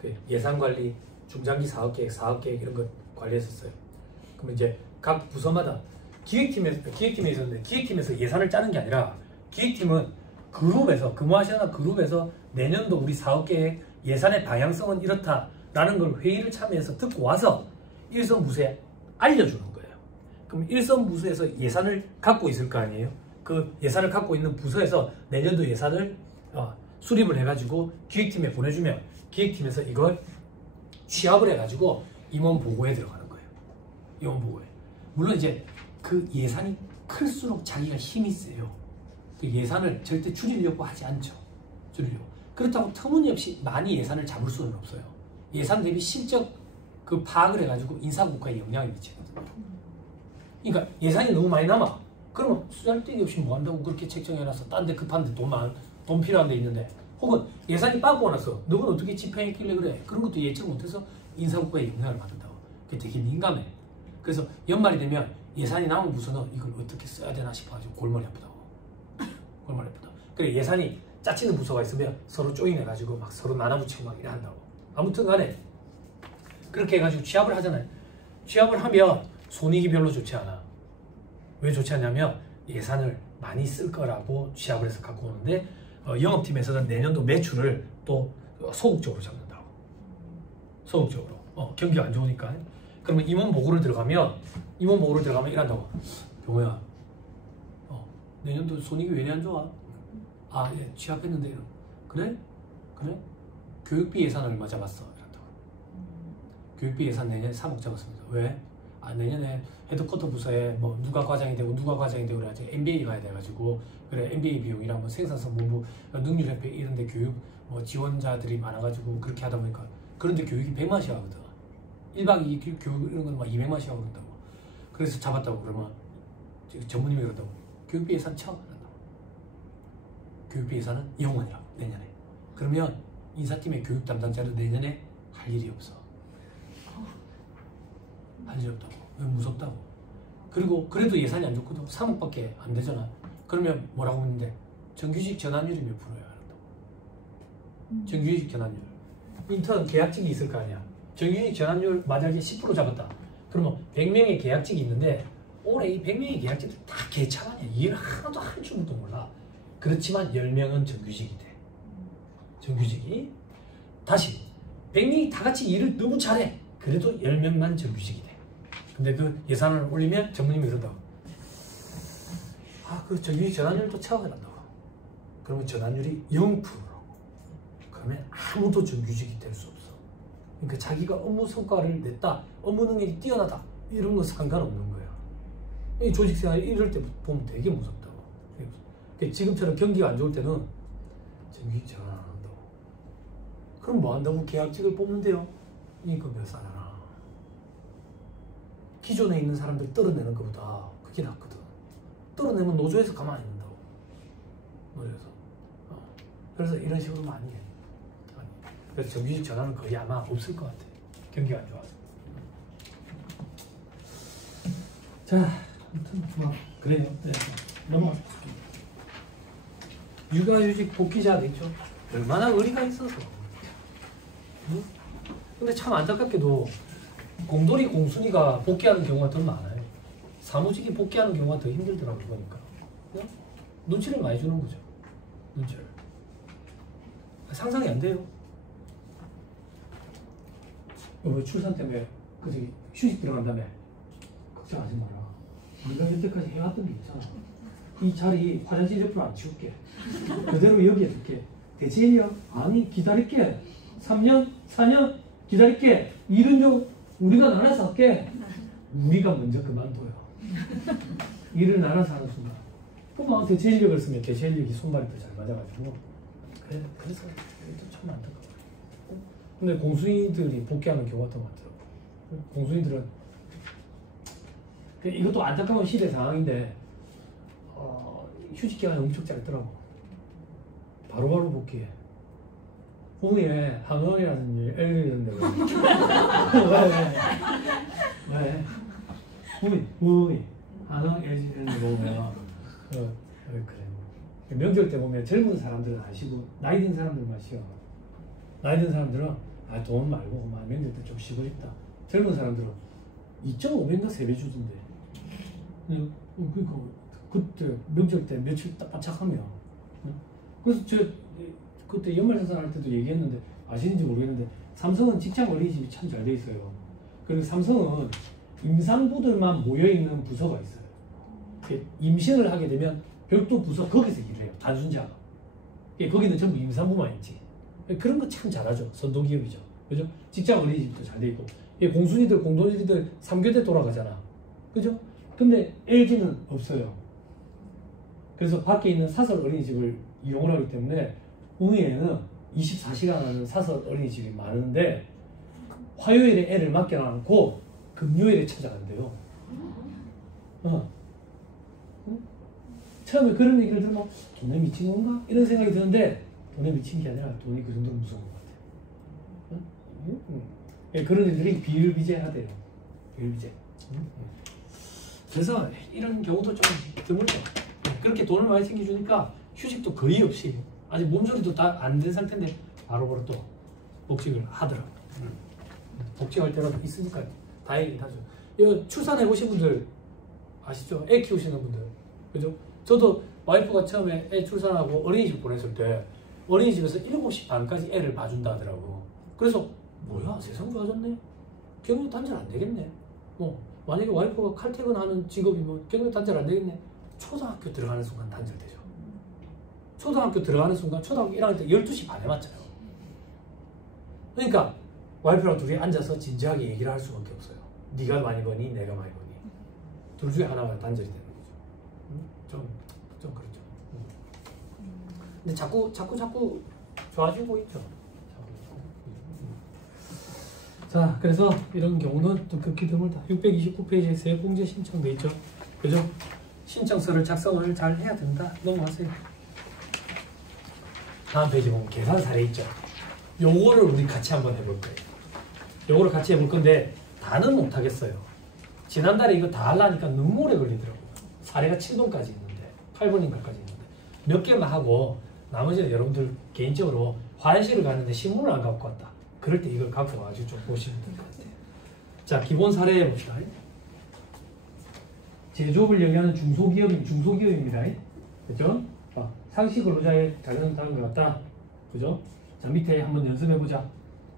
그 예산관리, 중장기 사업계획 이런 거 관리했었어요. 그러면 이제 각 부서마다 기획팀에 있었는데 기획팀에서 예산을 짜는 게 아니라 기획팀은 그룹에서 근무하시는 그룹에서 내년도 우리 사업계획 예산의 방향성은 이렇다라는 걸 회의를 참여해서 듣고 와서 일선 부서에 알려주는 거예요. 그럼 일선 부서에서 예산을 갖고 있을 거 아니에요. 그 예산을 갖고 있는 부서에서 내년도 예산을 수립을 해가지고 기획팀에 보내주면 기획팀에서 이걸 취합을 해가지고 임원 보고에 들어가는 거예요. 임원 보고에. 물론 이제 그 예산이 클수록 자기가 힘이 세요. 그 예산을 절대 줄이려고 하지 않죠. 줄이려고. 그렇다고 터무니없이 많이 예산을 잡을 수는 없어요. 예산 대비 실적 그 파악을 해가지고 인사국가에 영향을 미치거든요. 그러니까 예산이 너무 많이 남아. 그러면 쓰잘데기 없이 뭐 한다고 그렇게 책정해놔서 딴 데 급한데 돈 필요한 데 있는데 혹은 예산이 빠고 나서 너는 어떻게 집행했길래 그래. 그런 것도 예측 못해서 인사국가에 영향을 받는다고. 그게 되게 민감해. 그래서 연말이 되면 예산이 남은 부서는 이걸 어떻게 써야 되나 싶어가지고 골머리 아프다고. 골머리 아프다. 그래 예산이 짜치는 부서가 있으면 서로 조인해가지고 막 서로 나눠붙이고 막 이래 한다고. 아무튼 간에 그렇게 해가지고 취합을 하잖아요. 취합을 하면 손익이 별로 좋지 않아. 왜 좋지 않냐면 예산을 많이 쓸 거라고 취합을 해서 갖고 오는데 영업팀에서는 내년도 매출을 또 소극적으로 잡는다고. 소극적으로. 경기가 안 좋으니까. 그러면 임원 보고를 들어가면 이란다고. 경호야, 내년도 손익이 왜 이리 안 좋아? 아, 예, 취합했는데 이런. 그래? 교육비 예산 얼마 잡았어? 이란다고. 교육비 예산 내년에 3억 잡았습니다. 왜? 아, 내년에 헤드쿼터 부서에 뭐 누가 과장이 되고 그래가지고 MBA 가야 돼가지고 그래 MBA 비용이랑 뭐 생산성 본부 능률협회 이런데 교육 뭐 지원자들이 많아가지고 그렇게 하다 보니까 그런데 교육이 100만씩 하거든. 1박 2일 교육 이런 건 막 200만씩 하고 그런다고. 그래서 잡았다고. 그러면 전무님이 그런다고. 교육비 예산 처음 한다고. 교육비 예산은 0 원이라고 내년에. 그러면 인사팀의 교육 담당자는 내년에 할 일이 없어. 할 일이 없다고. 왜 무섭다고. 그리고 그래도 예산이 안 좋거든. 3억밖에 안 되잖아. 그러면 뭐라고 했는데 정규직 전환율이 몇 프로야? 정규직 전환율. 인턴 계약직이 있을 거 아니야. 정규직 전환율 만약에 10% 잡았다. 그러면 100명의 계약직이 있는데 올해 이 100명의 계약직들 다 개차반이야. 일 하나도 할 줄도 몰라. 그렇지만 10명은 정규직이 돼. 정규직이. 다시 100명이 다 같이 일을 너무 잘해. 그래도 10명만 정규직이 돼. 근데 그 예산을 올리면 전무님이 그런다고. 아, 그 정규직 전환율도 채워간다고. 그러면 전환율이 0%. 그러면 아무도 정규직이 될 수 없어. 그러니까 자기가 업무 성과를 냈다, 업무 능력이 뛰어나다 이런 건 상관없는 거야. 이 조직생활 이럴 때 보면 되게 무섭다고. 지금처럼 경기가 안 좋을 때는 정규직 전환 안 한다고. 그럼 뭐 한다고? 계약직을 뽑는데요. 이거 몇 살 하나. 기존에 있는 사람들 떨어내는 것보다 그게 낫거든. 떨어내면 노조에서 가만히 있는다고. 노조에서. 그래서 이런 식으로 많이 해. 그래서 정규직 전환은 거의 아마 없을 것 같아. 경기가 안 좋아서. 자, 아무튼 뭐 그래요. 네. 넘어가. 육아휴직 복귀자 있죠. 얼마나 의리가 있어서. 응? 근데 참 안타깝게도 공돌이 공순이가 복귀하는 경우가 더 많아요. 사무직이 복귀하는 경우가 더 힘들더라고요. 보니까. 응? 눈치를 많이 주는 거죠. 눈치를. 상상이 안 돼요. 여보 출산 때문에 그 저기 휴직 들어간다며. 걱정하지 마라. 우리가 여태까지 해왔던 게 있잖아. 이 자리 화장실 옆으로 안 치울게. 그대로 여기에 둘게. 대체인이야? 아니 기다릴게. 3년? 4년? 기다릴게. 일은 좀 우리가 나눠서 할게. 우리가 먼저 그만둬요. 일을 나눠서 하는 순간. 막 대체 인력을 쓰면 대체 인력이 손발이 더 잘 맞아가지고. 그래서 참 안타까워. 근데 공수인들이 복귀하는 경우가 더 많더라고. 공수인들은 이것도 안타까운 시대 상황인데 휴직 기간이 엄청 짧더라고. 바로바로 복귀해. 후에 항원이라든지 엘리는데 왜? 후이 항원 엘리는데 보면 그래. 명절 때 보면 젊은 사람들은 안 쉬고 나이 든 사람들만 쉬어. 나이 든 사람들은 돈 말고 명절 때 좀 쉬고 싶다. 젊은 사람들은 2.5배인가 3배 주던데. 그러니까 그때 명절 때 며칠 딱 바짝하면. 그래서 저 그때 연말정산 할 때도 얘기했는데 아시는지 모르겠는데 삼성은 직장 어린이집이 참 잘 돼 있어요. 그리고 삼성은 임산부들만 모여있는 부서가 있어요. 임신을 하게 되면 별도 부서 거기서 일해요. 단순자가. 거기는 전부 임산부만 있지. 그런 거 참 잘하죠. 선도기업이죠. 그죠? 직장 어린이집도 잘 돼 있고. 공순이들, 공동일이들 3교대 돌아가잖아. 그죠? 근데 LG는 없어요. 그래서 밖에 있는 사설 어린이집을 이용을 하기 때문에 운이에는 24시간 하는 사설 어린이집이 많은데 화요일에 애를 맡겨놓고 금요일에 찾아간대요. 처음에 그런 얘기를 들으면 돈에 미친 건가? 이런 생각이 드는데 돈에 미친 게 아니라 돈이 그 정도로 무서운 것 같아요. 그런 일들이 비일비재하대요. 비일비재. 그래서 이런 경우도 좀 드물죠. 그렇게 돈을 많이 챙겨주니까 휴직도 거의 없이 아직 몸조리도 다 안 된 상태인데 바로바로 또 복직을 하더라고요. 복직할 때라도 있으니까 다행이긴 하죠. 이거 출산해 보신 분들 아시죠? 애 키우시는 분들. 그죠? 저도 와이프가 처음에 애 출산하고 어린이집 보냈을 때 어린이집에서 7시 반까지 애를 봐준다 하더라고. 그래서 뭐야 세상 좋아졌네. 경력 단절 안 되겠네. 만약에 와이프가 칼퇴근하는 직업이면 경력 단절 안 되겠네. 초등학교 들어가는 순간 단절되죠. 초등학교 들어가는 순간 초등학교 1학년 때 12시 반에 맞춰요. 그러니까 와이프랑 둘이 앉아서 진지하게 얘기를 할 수밖에 없어요. 네가 많이 버니 내가 많이 버니. 둘 중에 하나가 단절이 되는 거죠. 좀 그렇죠. 근데 자꾸 좋아지고 있죠. 자, 그래서 이런 경우는 또 극히 드물다. 629페이지에 세액공제 신청돼 있죠. 그죠? 신청서를 작성을 잘 해야 된다. 넘어가세요. 다음 페이지 보면 계산 사례 있죠. 요거를 우리 같이 한번 해볼 거예요. 요거를 같이 해볼 건데 다는 못하겠어요. 지난달에 이거 다 하려니까 너무 오래 걸리더라고요. 사례가 7번까지 있는데 8번인가까지 있는데 몇 개만 하고 나머지는 여러분들 개인적으로 화장실을 갔는데 신문을 안 갖고 왔다. 그럴 때 이걸 갖고 와가지고 좀 보시면 될 것 같아요. 자, 기본 사례 해봅시다. 제조업을 영위하는 중소기업입니다. 그죠? 상시 근로자의 자격증 따는 것 같다. 그죠? 자, 밑에 한번 연습해보자.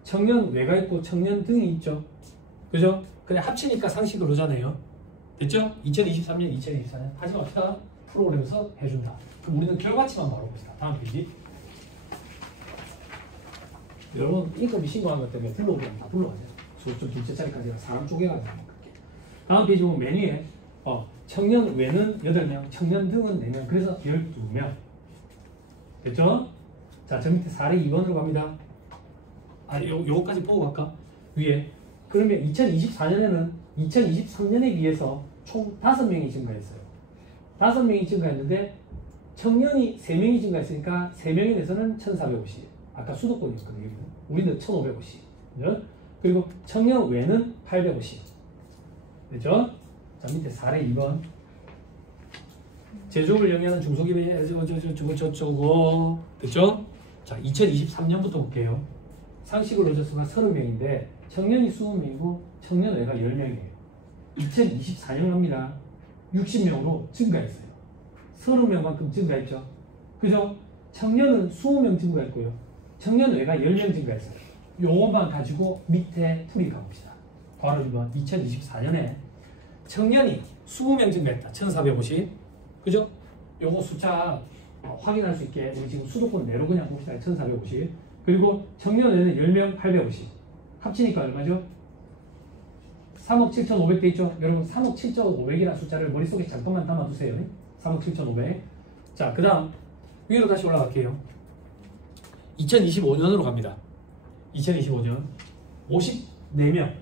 청년 외가 있고 청년 등이 있죠. 그죠? 그냥 합치니까 상시 근로자네요. 됐죠? 2023년, 2024년. 하지 맙시다. 프로그램에서 해준다. 그럼 우리는 결과치만 바로 봅시다. 다음 페이지. 여러분, 인건비 신고한 것 때문에 불러오면 다 불러가세요. 좀 둘째 자리까지 사람 쪼개가지고 그렇게. 다음 페이지 보면 메뉴에 청년 외는 8명, 청년 등은 4명, 그래서 12명. 됐죠? 자, 저 밑에 사례 2번으로 갑니다. 요거까지 보고 갈까? 위에. 그러면 2024년에는 2023년에 비해서 총 5명이 증가했어요. 5명이 증가했는데 청년이 3명이 증가했으니까 3명에 대해서는 1,450. 아까 수도권이었거든요. 우리는 1,550. 그리고 청년 외는 850. 됐죠? 자, 밑에 사례 2번. 제조업을 영위하는 중소기업의 저거 됐죠? 자, 2023년부터 볼게요. 상시 근로자 수가 30명인데 청년이 20명이고 청년 외가 10명이에요. 2024년 갑니다. 60명으로 증가했어요. 30명만큼 증가했죠. 그죠? 청년은 20명 증가했고요. 청년 외가 10명 증가했어요. 요것만 가지고 밑에 풀이 가봅시다. 괄호 1번 2024년에 청년이 20명 증가했다. 1450. 그죠? 요거 숫자 확인할 수 있게 우리 지금 수도권 내로 그냥 봅시다. 1450. 그리고 청년에는 10명 850. 합치니까 얼마죠? 3억 7,500 돼 있죠? 여러분 3억 7,500이라는 숫자를 머릿속에 잠깐만 담아두세요. 3억 7,500. 자, 그 다음 위로 다시 올라갈게요. 2025년으로 갑니다. 2025년 54명.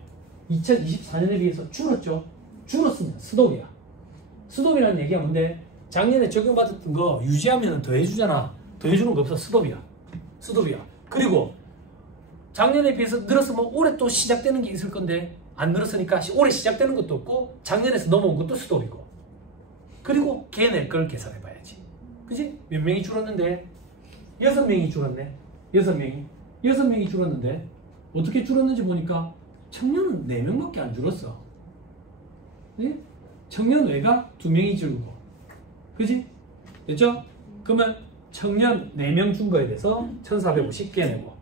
2024년에 비해서 줄었죠? 줄었습니다. 스톱이야. 스톱이라는 얘기가 뭔데? 작년에 적용받았던 거 유지하면 더해주잖아. 더해주는 거 없어. 스톱이야. 스톱이야. 그리고 작년에 비해서 늘었으면 올해 또 시작되는 게 있을 건데 안 늘었으니까 올해 시작되는 것도 없고 작년에서 넘어온 것도 스톱이고, 그리고 걔네 걸 계산해 봐야지. 그지? 몇 명이 줄었는데? 6명이 줄었네. 6명이 줄었는데 어떻게 줄었는지 보니까 청년은 4명밖에 안 줄었어. 네? 청년 외가 2명이 줄고, 그지? 됐죠? 그러면 청년 4명 준 거에 대해서 1450 깨내고,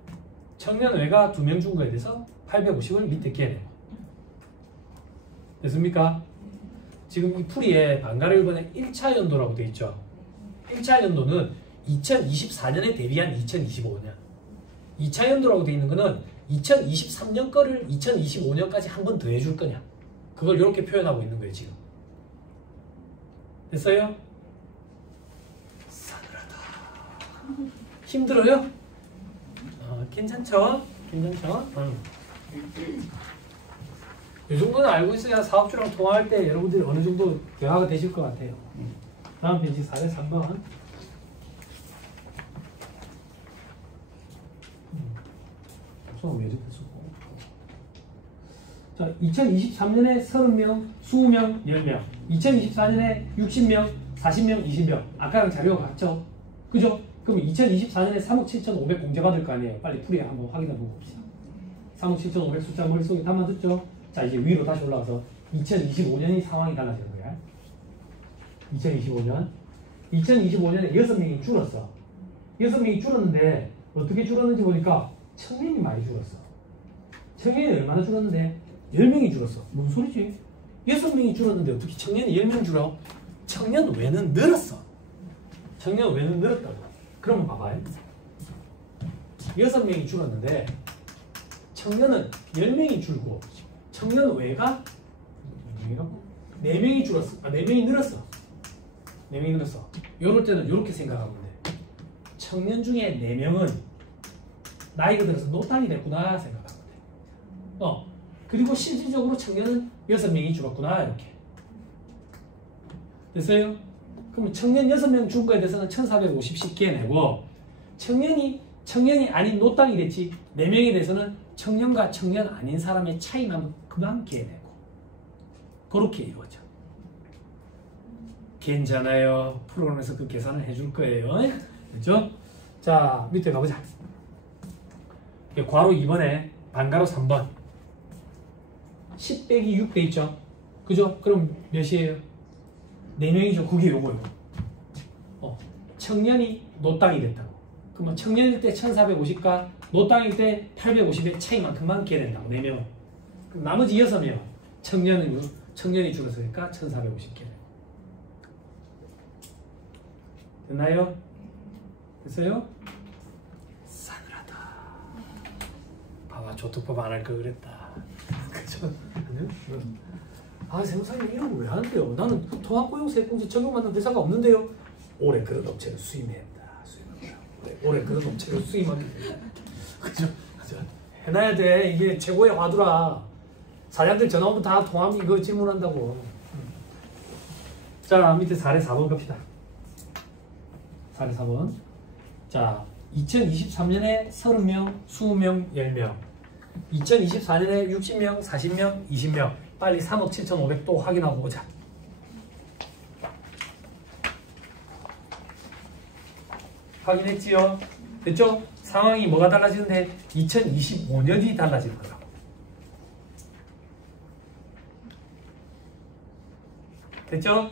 청년 외가 2명 준 거에 대해서 850을 밑에 깨내고. 됐습니까? 지금 이 풀이에 반가를 1번에 1차 연도라고 되어 있죠. 1차 연도는 2024년에 대비한 2025년. 2차 연도라고 되어 있는 거는 2023년 거를 2025년까지 한 번 더 해줄 거냐. 그걸 이렇게 표현하고 있는 거예요, 지금. 됐어요? 싸늘하다. 힘들어요? 괜찮죠? 괜찮죠? 이 정도는 알고 있어야 사업주랑 통화할 때 여러분들이 어느 정도 대화가 되실 것 같아요. 다음 페이지 4에 3번. 왜 이렇게 쓰고? 자, 2023년에 30명, 20명, 10명. 2024년에 60명, 40명, 20명. 아까랑 자료가 같죠? 그죠? 그럼 2024년에 3억 7,500 공제받을 거 아니에요? 빨리 풀이에 한번 확인해 보고 봅시다. 3억 7,500 숫자 머릿속에 담아뒀죠? 자, 이제 위로 다시 올라가서 2025년이 상황이 달라지는 거야. 2025년. 2025년에 6명이 줄었어. 6명이 줄었는데 어떻게 줄었는지 보니까 청년이 많이 줄었어. 청년이 얼마나 줄었는데? 10명이 줄었어. 뭔 소리지? 6명이 줄었는데 어떻게 청년이 10명 줄어? 청년 외는 늘었어. 청년 외는 늘었다고. 그러면 봐봐요. 6명이 줄었는데 청년은 10명이 줄고 청년 외가 4명이 줄었어. 4명이 늘었어. 4명이 늘었어. 이럴 때는 이렇게 생각하면 돼. 청년 중에 4명은 나이가 들어서 노땅이 됐구나 생각하면 돼. 그리고 실질적으로 청년은 6명이 줄었구나 이렇게. 됐어요? 그럼 청년 6명 준 거에 대해서는 1450씩 깨내고, 청년이 아닌 노땅이 됐지 4명에 대해서는 청년과 청년 아닌 사람의 차이만 그만 깨내고, 그렇게 이루어져. 괜찮아요. 프로그램에서 그 계산을 해줄 거예요. 그렇죠? 자, 밑에 가보자. 괄호 2번에 반가로 3번 10 빼기 6 돼 있죠? 그죠? 그럼 몇이에요? 4명이죠. 그게 요거예요. 청년이 노땅이 됐다고. 그러면 청년일 때 1450과 노땅일 때 850의 차이만큼만 깨낸다고. 4명. 그럼 나머지 6명 청년이 줄었으니까 1450 깨내고. 됐나요? 됐어요? 싸늘하다. 봐봐, 조특법 안 할 걸 그랬다. 그죠? 세무사님 이런 거 왜 하는데요? 나는 통합고용세액공제 적용받는 대사가 없는데요? 올해 그런 업체를 수임했다. 올해 그런 업체를 수임하게 된다. 그죠? 해놔야 돼. 이게 최고의 화두라. 사장들 전화 오면 다 통합 이거 질문한다고. 자, 밑에 4례 4번 갑시다. 4례 4번. 자, 2023년에 30명, 20명, 10명. 2024년에 60명, 40명, 20명. 빨리 3억 7,500 또 확인하고 오자. 확인했지요? 됐죠? 상황이 뭐가 달라지는데 2025년이 달라지는 거라고. 됐죠?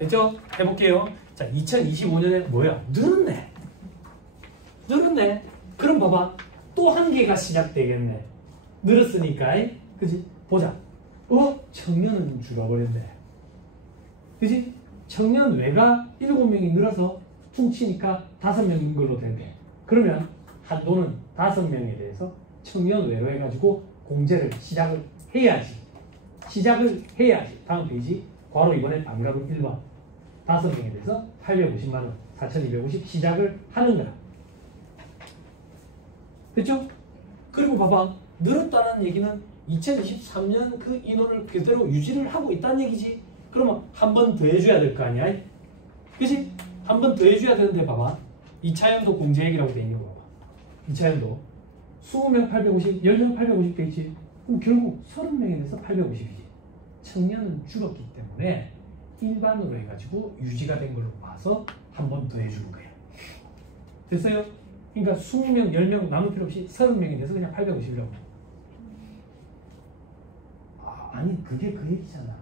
됐죠? 해볼게요. 자, 2025년에 뭐야? 늘었네. 그럼 봐봐. 또 한 개가 시작되겠네. 늘었으니까. 그지? 보자. 청년은 줄어버렸네. 그지? 청년 외가 7명이 늘어서 퉁치니까 5명인 걸로 되네. 그러면 한도는 5명에 대해서 청년 외로 해가지고 공제를 시작을 해야지. 다음 페이지. 괄호 이번에 반가분 1번. 5명에 대해서 850만원, 4250 시작을 하는 거야. 됐죠? 그리고 봐봐. 늘었다는 얘기는 2023년 그 인원을 그대로 유지를 하고 있다는 얘기지. 그러면 한 번 더 해줘야 될 거 아니야? 그치? 한 번 더 해줘야 되는데 봐봐. 2차연도 공제 얘기라고 돼 있는 거 봐봐. 2차연도 20명 850, 10명 850 돼 있지. 그럼 결국 30명에 대해서 850이지. 청년은 줄었기 때문에 일반으로 해가지고 유지가 된 걸로 봐서 한 번 더 해주는 거야. 됐어요? 그러니까 20명, 10명 남을 필요 없이 30명에 대해서 그냥 850이라고. 아니 그게 그 얘기잖아.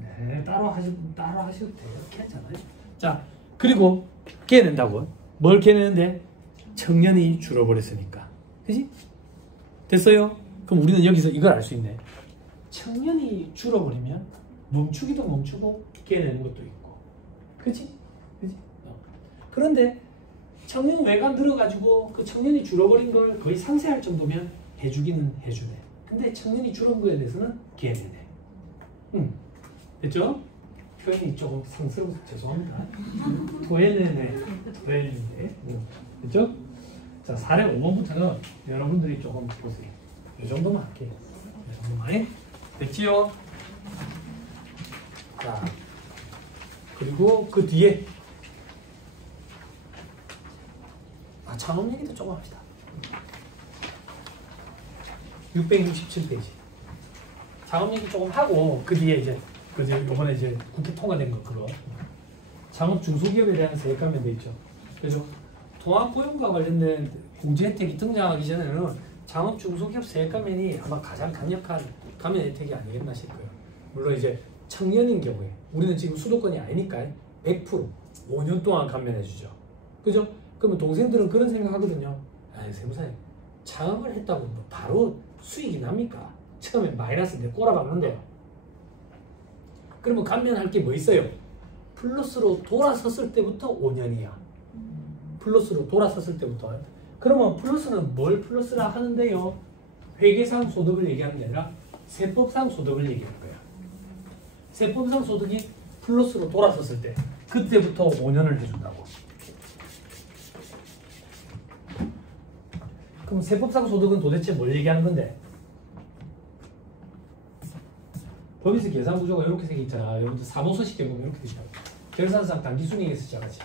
네, 따로 하셔도 돼요. 괜찮아요. 자, 그리고 깨낸다고. 뭘 깨내는데? 청년이 줄어버렸으니까. 그지? 됐어요? 그럼 우리는 여기서 이걸 알 수 있네. 청년이 줄어버리면 멈추기도 멈추고 깨내는 것도 있고. 그지? 그런데 청년 외가 늘어가지고 그 청년이 줄어버린 걸 거의 상쇄할 정도면 해주기는 해주네. 근데 청년이 줄은 거에 대해서는 깨내네. 됐죠? 표현이 조금 상스러워서 죄송합니다. 도해내네. 됐죠? 자, 사례 5번부터는 여러분들이 조금 보세요. 이 정도만 할게요. 이 정도만. 됐지요? 자, 그리고 그 뒤에 창업 얘기도 조금 합시다. 667페이지. 창업 얘기 조금 하고 그 뒤에 이제 요번에 이제 국회 통과된 거 그거 창업 중소기업에 대한 세액감면 돼 있죠. 그래서 통합고용과 관련된 공제 혜택이 등장하기 전에는 창업 중소기업 세액감면이 아마 가장 강력한 감면 혜택이 아니겠나 싶고요. 물론 이제 청년인 경우에 우리는 지금 수도권이 아니니까 100% 5년 동안 감면해주죠. 그죠? 그러면 동생들은 그런 생각하거든요. 세무사님 창업을 했다고 뭐 바로 수익이 납니까? 처음에 마이너스인데 꼬라박는데요. 그러면 감면할 게 뭐 있어요? 플러스로 돌아섰을 때부터 5년이야. 플러스로 돌아섰을 때부터. 그러면 플러스는 뭘 플러스라 하는데요? 회계상 소득을 얘기하는 게 아니라 세법상 소득을 얘기하는 거야. 세법상 소득이 플러스로 돌아섰을 때 그때부터 5년을 해준다고. 그럼 세법상 소득은 도대체 뭘 얘기하는 건데? 법인세 계산 구조가 이렇게 생겼잖아. 여러분들 사무소식 경우는 이렇게 되죠. 결산상 단기순이익에서 시작하지.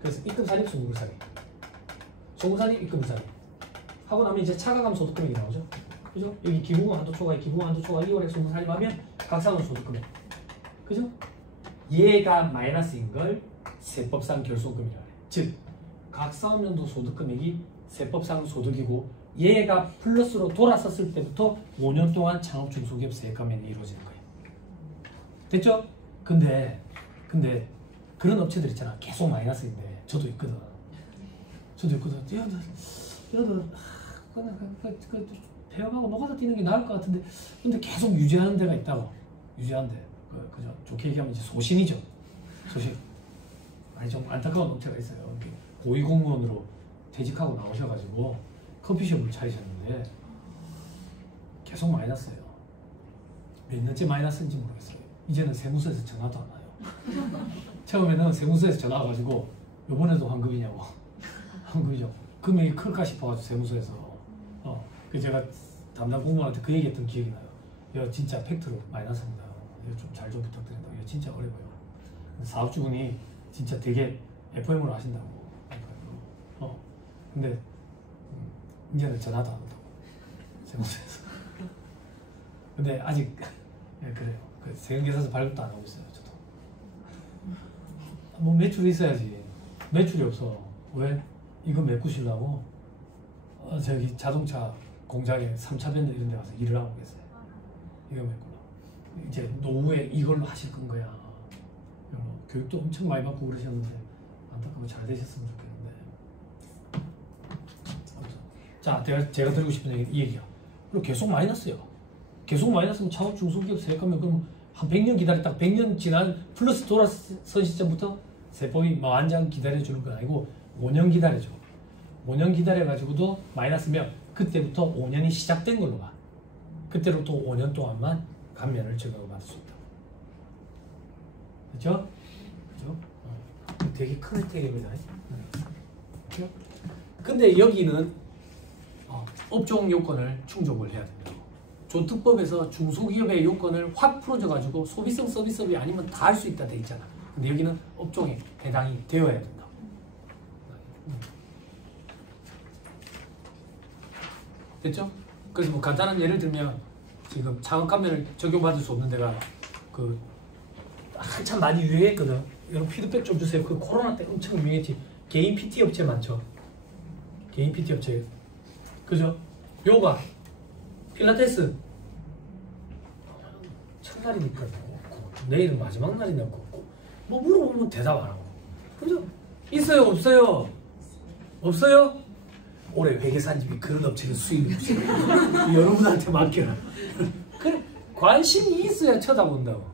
그래서 입금산입, 송금산입. 송금산입, 입금산입. 하고 나면 이제 차가감 소득금액이 나오죠. 그죠? 여기 기부금 한도 초과에 기부금 한도 초과 2월에 송금산입하면 각상은 소득금액. 그죠? 얘가 마이너스인 걸 세법상 결손금이라 해. 즉, 각사업연도 소득금액이 세법상 소득이고 얘가 플러스로 돌아섰을 때부터 5년 동안 창업 중소기업 세액감면이 이루어지는 거예요. 됐죠? 근데 그런 업체들 있잖아. 계속 마이너스인데 저도 있거든. 폐업하고 노가다 뛰는 게 나을 것 같은데 근데 계속 유지하는 데가 있다고. 유지하는데 그죠? 좋게 얘기하면 이제 소신이죠. 소신. 아니 좀 안타까운 업체가 있어요. 고위공무원으로 퇴직하고 나오셔가지고 커피숍을 차리셨는데 계속 마이너스예요. 몇 년째 마이너스인지 모르겠어요. 이제는 세무서에서 전화도 안 와요. 처음에는 세무서에서 전화 와가지고 요번에도 환급이냐고. 환급이죠. 금액이 클까 싶어가지고 세무서에서 그 제가 담당 공무원한테 그 얘기했던 기억이 나요. 이거 진짜 팩트로 마이너스입니다. 이거 좀 잘 좀 부탁드린다. 이거 진짜 어려워요. 사업주분이 진짜 되게 FM으로 하신다고. 근데 이제는 전화도 안 온다고. 세무서에서. 근데 아직 그래요. 그 세금계산서 발급도 안 하고 있어요. 저도. 뭐 매출이 있어야지. 매출이 없어. 왜? 이거 메꾸시려고 저기 자동차 공장에 3차 밴드 이런 데 가서 일을 하고 계세요. 이거 메꾸려. 이제 노후에 이걸로 하실 건 거야. 교육도 엄청 많이 받고 그러셨는데 안타깝고 잘 되셨으면 좋겠는데. 자, 제가 드리고 싶은 이 얘기야. 그리고 계속 마이너스요. 계속 마이너스면 창업 중소기업 세액하면 그럼 한 100년 기다렸다 100년 지난 플러스 돌아선 시점부터 세법이 완전 기다려주는 건 아니고 5년 기다려줘. 5년 기다려가지고도 마이너스면 그때부터 5년이 시작된 걸로 봐. 그때로부터 5년 동안만 감면을 적용받을 수 있다. 그렇죠? 그렇죠? 되게 큰 혜택입니다. 그렇죠? 근데 여기는 업종 요건을 충족을 해야 된다. 조특법에서 중소기업의 요건을 확 풀어줘가지고 소비성 서비스업이 아니면 다 할 수 있다 돼 있잖아. 근데 여기는 업종에 해당이 되어야 된다. 됐죠? 그래서 뭐 간단한 예를 들면 지금 창업감면을 적용받을 수 없는 데가 그 한참 많이 유행했거든. 여러분 피드백 좀 주세요. 그 코로나 때 엄청 유행했지. 개인 PT 업체 많죠. 개인 PT 업체. 그죠? 요가, 필라테스. 첫날이니까 없고 내일은 마지막 날이니까 없고 뭐 물어보면 대답 안 하고. 그죠? 있어요? 없어요? 없어요? 올해 회계사님이 그런 업체는 수입이 없어요. 여러분한테 맡겨라. 그래, 관심이 있어야 쳐다본다고.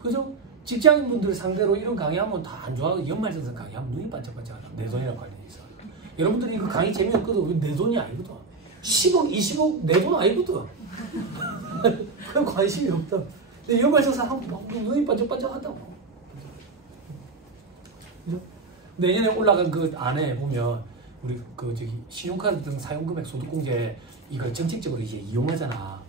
그죠? 직장인분들 상대로 이런 강의하면 다 안 좋아하고 연말정산 강의하면 눈이 반짝반짝하다. 내 돈이랑 관련이 있어. 여러분들이 이거 강의 재미없거든. 내 돈이 아니거든. 10억, 20억 내 돈 아니거든. 그럼 관심이 없다. 근데 연말정산 하면 막 눈이 반짝반짝하다고. 그죠? 내년에 올라간 그 안에 보면 우리 그 저기 신용카드 등 사용금액 소득공제 이걸 정책적으로 이제 이용하잖아.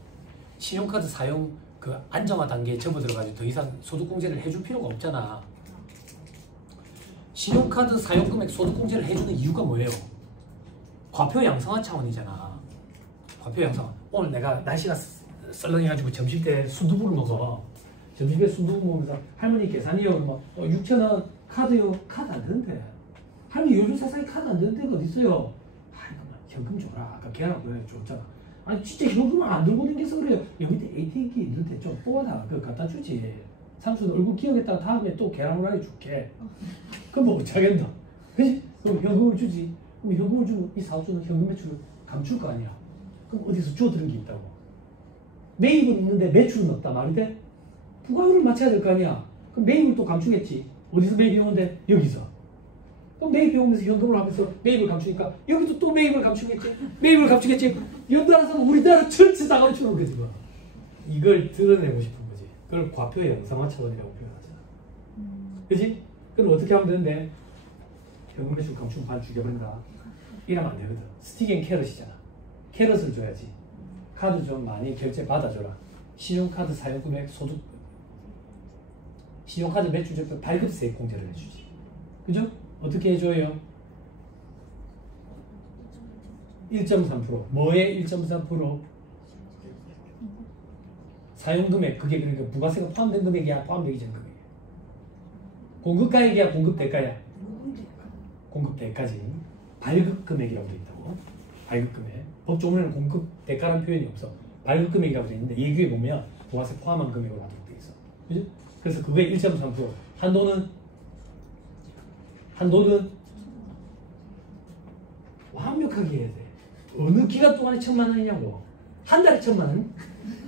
신용카드 사용 그 안정화 단계에 접어들어가지고 더 이상 소득공제를 해줄 필요가 없잖아. 신용카드 사용금액 소득공제를 해주는 이유가 뭐예요? 과표 양성화 차원이잖아. 과표 양성화. 오늘 내가 날씨가 썰렁해가지고 점심때 순두부를 먹어. 점심때 순두부 먹으면서 할머니 계산이요. 뭐 6,000원 카드요. 카드 안 되는데. 할머니 요즘 세상에 카드 안 되는 데가 어디 있어요? 아이고 현금 줘라. 아까 걔랑 그래 줬잖아. 아니 진짜 현금을 안 들고 다녀서 그래요. 여기 밑에 ATM기 있는데 좀 뽑아다 그거 갖다 주지. 삼촌 얼굴 기억했다가 다음에 또 계란 후라이 줄게. 그럼 뭐 어쩌겠노? 그치? 그럼 현금을 주지. 그럼 현금을 주면 이 사업주는 현금 매출을 감출 거 아니야. 그럼 어디서 주워들은 게 있다고. 매입은 있는데 매출은 없다 말이 돼? 부가율을 맞춰야 될 거 아니야. 그럼 매입을 또 감추겠지. 어디서 매입이 오는데? 여기서. 그럼 매입해 오면서 현금을 하면서 매입을 감추니까 여기도 또 매입을 감추겠지. 매입을 감추겠지. 연달아서 우리나라 전체 다 감추는 거지 뭐. 이걸 드러내고 싶은 거지. 그걸 과표 양성화 차원이라고 표현하잖아. 그치? 그럼 어떻게 하면 되는데? 현금 매출 감추면 반 죽여버린다. 이러면 안 되거든. 스틱 앤 캐럿이잖아. 캐럿을 줘야지. 카드 좀 많이 결제 받아줘라. 신용카드 사용금액 소득 신용카드 매출적별 발급세액 공제를 해주지. 그죠? 어떻게 해줘요? 1.3% 뭐에 1.3%? 사용금액 그게 그러니까 부가세가 포함된 금액이야 포함되기 전 금액이야. 공급가액이야 공급대가야? 공급대가지. 발급금액이라고 되어 있다고. 발급금액. 법조문에는 공급대가라는 표현이 없어. 발급금액이라고 되어 있는데 예규에 보면 부가세 포함한 금액으로 하도록 되어 있어. 그죠? 그래서 그게 1.3%. 한도는 완벽하게 해야 돼. 어느 기간 동안에 1,000만 원이냐고. 한 달에 1,000만 원?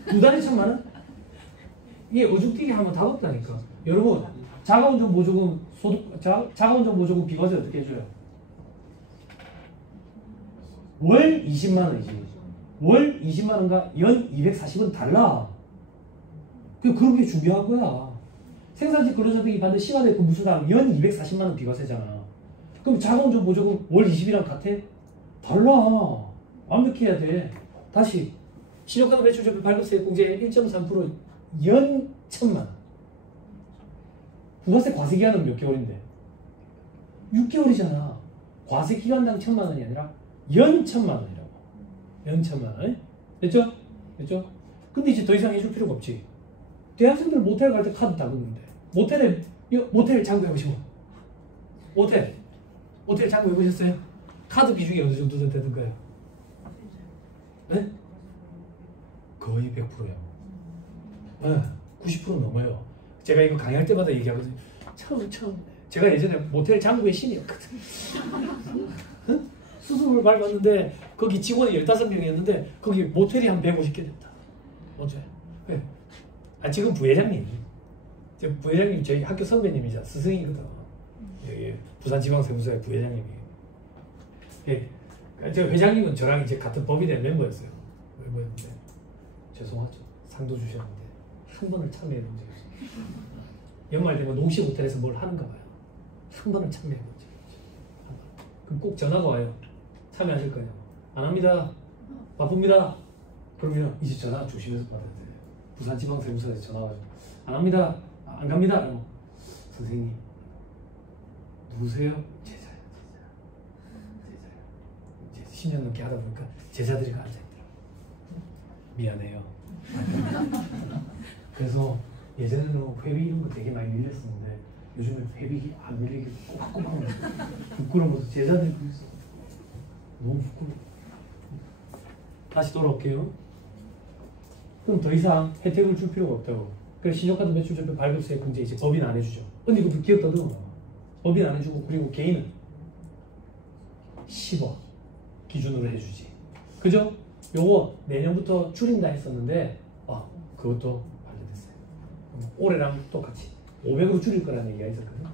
두 달에 1,000만 원? 이게 어죽뛰기 하면 답 없다니까. 여러분 자가운전 보조금 자가운전 보조금 비과세 어떻게 해줘요? 월 20만 원이지. 월 20만 원과 연 240원 달라. 그런 게 중요한 거야. 생산직 근로자들이 받는 시간의 근무수당 연 240만 원 비과세잖아. 그럼 자가운전 보조금 월 20이랑 같아? 달라. 완벽해야 돼. 다시 신용카드 매출적별 발급세액 공제 1.3% 연 1,000만 원. 부가세 과세기간은 몇 개월인데? 6개월이잖아. 과세기간당 1,000만 원이 아니라 연 1,000만 원이라고. 연 1,000만 원. 됐죠? 됐죠? 근데 이제 더 이상 해줄 필요가 없지. 대학생들 모텔 갈 때 카드 다 걷는데 모텔 장부 해보시고 모텔 장부 해보셨어요? 카드 비중이 어느 정도 되던가요? 네? 거의 100%야. 네, 90% 넘어요. 제가 이거 강의할 때마다 얘기하거든요. 처음 제가 예전에 모텔 장부의 신이었거든. 응? 수습을 밟았는데 거기 직원이 15명이었는데 거기 모텔이 한 150개 됐다. 어제. 네. 지금 부회장님. 부회장님 저희 학교 선배님이자 스승이거든. 예, 부산지방세무서의 부회장님이. 예. 저 회장님은 저랑 이제 같은 법인의 멤버였어요. 멤버였는데 죄송하죠. 상도 주셨는데 한 번을 참여해 본 적이 없어요. 연말 되면 농시 호텔에서 뭘 하는가 봐요. 한 번을 참여해 본 적이 없어요. 그럼 꼭 전화가 와요. 참여하실 거냐고. 안 합니다. 바쁩니다. 그러면 이제 전화 조심해서 받아야 돼요. 부산지방세무서에서 전화 와요. 안 합니다. 안 갑니다. 선생님 누구세요? 제자요. 제자요. 이제 10년 넘게 하다 보니까 제자들이 앉아있더라고요. 미안해요. 그래서 예전에는 회비 이런 거 되게 많이 밀렸었는데 요즘에 회비 안 밀리게 꼬박꼬박 부끄러워서 제자들이 그랬어. 너무 부끄러워. 다시 돌아올게요. 그럼 더 이상 혜택을 줄 필요가 없다고. 그래서 신용카드 매출점표 발급세 공제 이제 법인 안 해주죠. 근데 이거 기업 더듬어. 법인 안 해주고 그리고 개인은 10억 기준으로 해주지. 그죠? 요거 내년부터 줄인다 했었는데 그것도 반대됐어요. 올해랑 똑같이 500으로 줄일 거라는 얘기가 있었거든.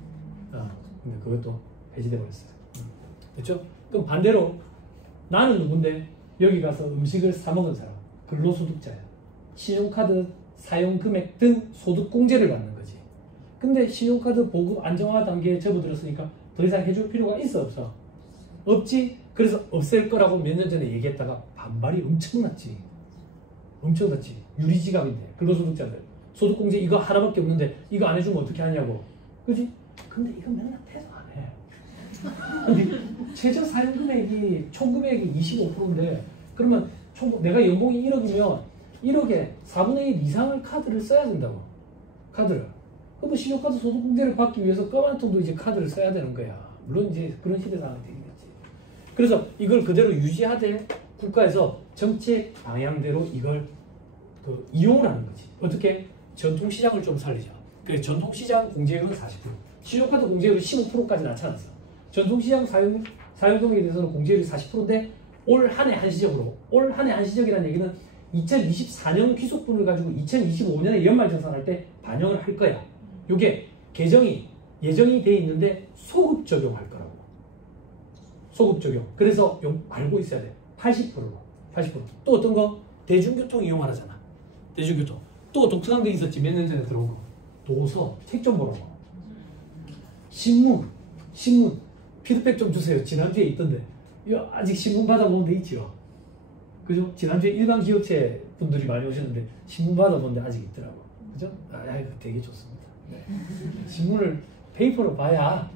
근데 그것도 폐지돼 버렸어요. 됐죠? 그럼 반대로 나는 누군데 여기 가서 음식을 사 먹은 사람, 근로소득자야. 신용카드 사용 금액 등 소득공제를 받는 거지. 근데 신용카드 보급 안정화 단계에 접어들었으니까 더 이상 해줄 필요가 있어 없어? 없지? 그래서 없앨 거라고 몇 년 전에 얘기했다가 반발이 엄청났지. 엄청났지. 유리지갑인데 근로소득자들 소득공제 이거 하나밖에 없는데 이거 안 해주면 어떻게 하냐고. 그지? 근데 이거 맨날 패도 안 해. 근데 최저 사용 금액이 총 금액이 25%인데 그러면 총 내가 연봉이 1억이면 1억에 4분의 1 이상을 카드를 써야 된다고. 카드를. 그럼 신용카드 소득공제를 받기 위해서 껌 한 통도 이제 카드를 써야 되는 거야. 물론 이제 그런 시대 상황이 되겠지. 그래서 이걸 그대로 유지하되 국가에서 정책 방향대로 이걸 이용을 하는 거지. 어떻게? 전통시장을 좀 살리자. 그래서 전통시장 공제율은 40%, 신용카드 공제율은 15%까지 낮춰놨어. 전통시장 사용금액에 대해서는 공제율이 40%인데 올 한 해 한시적으로, 올 한 해 한시적이라는 얘기는 2024년 귀속분을 가지고 2025년에 연말정산할 때 반영을 할 거야. 이게 예정이 돼 있는데 소급 적용할 거라고. 소급 적용. 그래서 알고 있어야 돼. 80%로. 80%. 또 어떤 거? 대중교통 이용하라잖아. 대중교통. 또 독특한 게 있었지. 몇 년 전에 들어온 거. 도서. 책 좀 보라고. 신문. 피드백 좀 주세요. 지난주에 있던데. 이거 아직 신문 받아본 데 있죠. 그죠? 지난주에 일반 기업체 분들이 많이 오셨는데 신문 받아본 데 아직 있더라고. 그죠? 되게 좋습니다. 네. 신문을 페이퍼로 봐야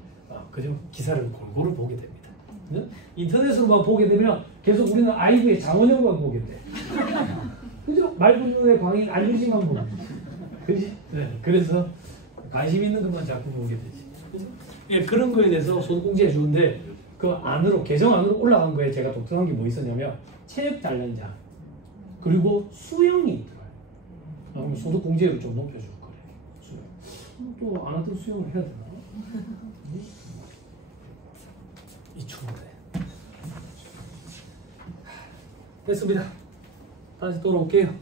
그죠? 기사를 골고루 보게 됩니다. 그죠? 인터넷으로만 보게 되면 계속 우리는 아이브의 장원영만 보게 돼. 그죠? 말불문의 광인 안유진만 보고. 그지? 네. 그래서 관심 있는 것만 자꾸 보게 되지. 그죠? 예, 그런 거에 대해서 소득공제 해주는데 그 안으로 개정 안으로 올라간 거에 제가 독특한 게 뭐 있었냐면 체육 단련자 그리고 수영이 들어요. 그럼 소득공제율을 좀 높여줄 거예요. 수영. 또 안 하던 수영을 해야 되나? 이 추운데. 됐습니다. 다시 돌아올게요.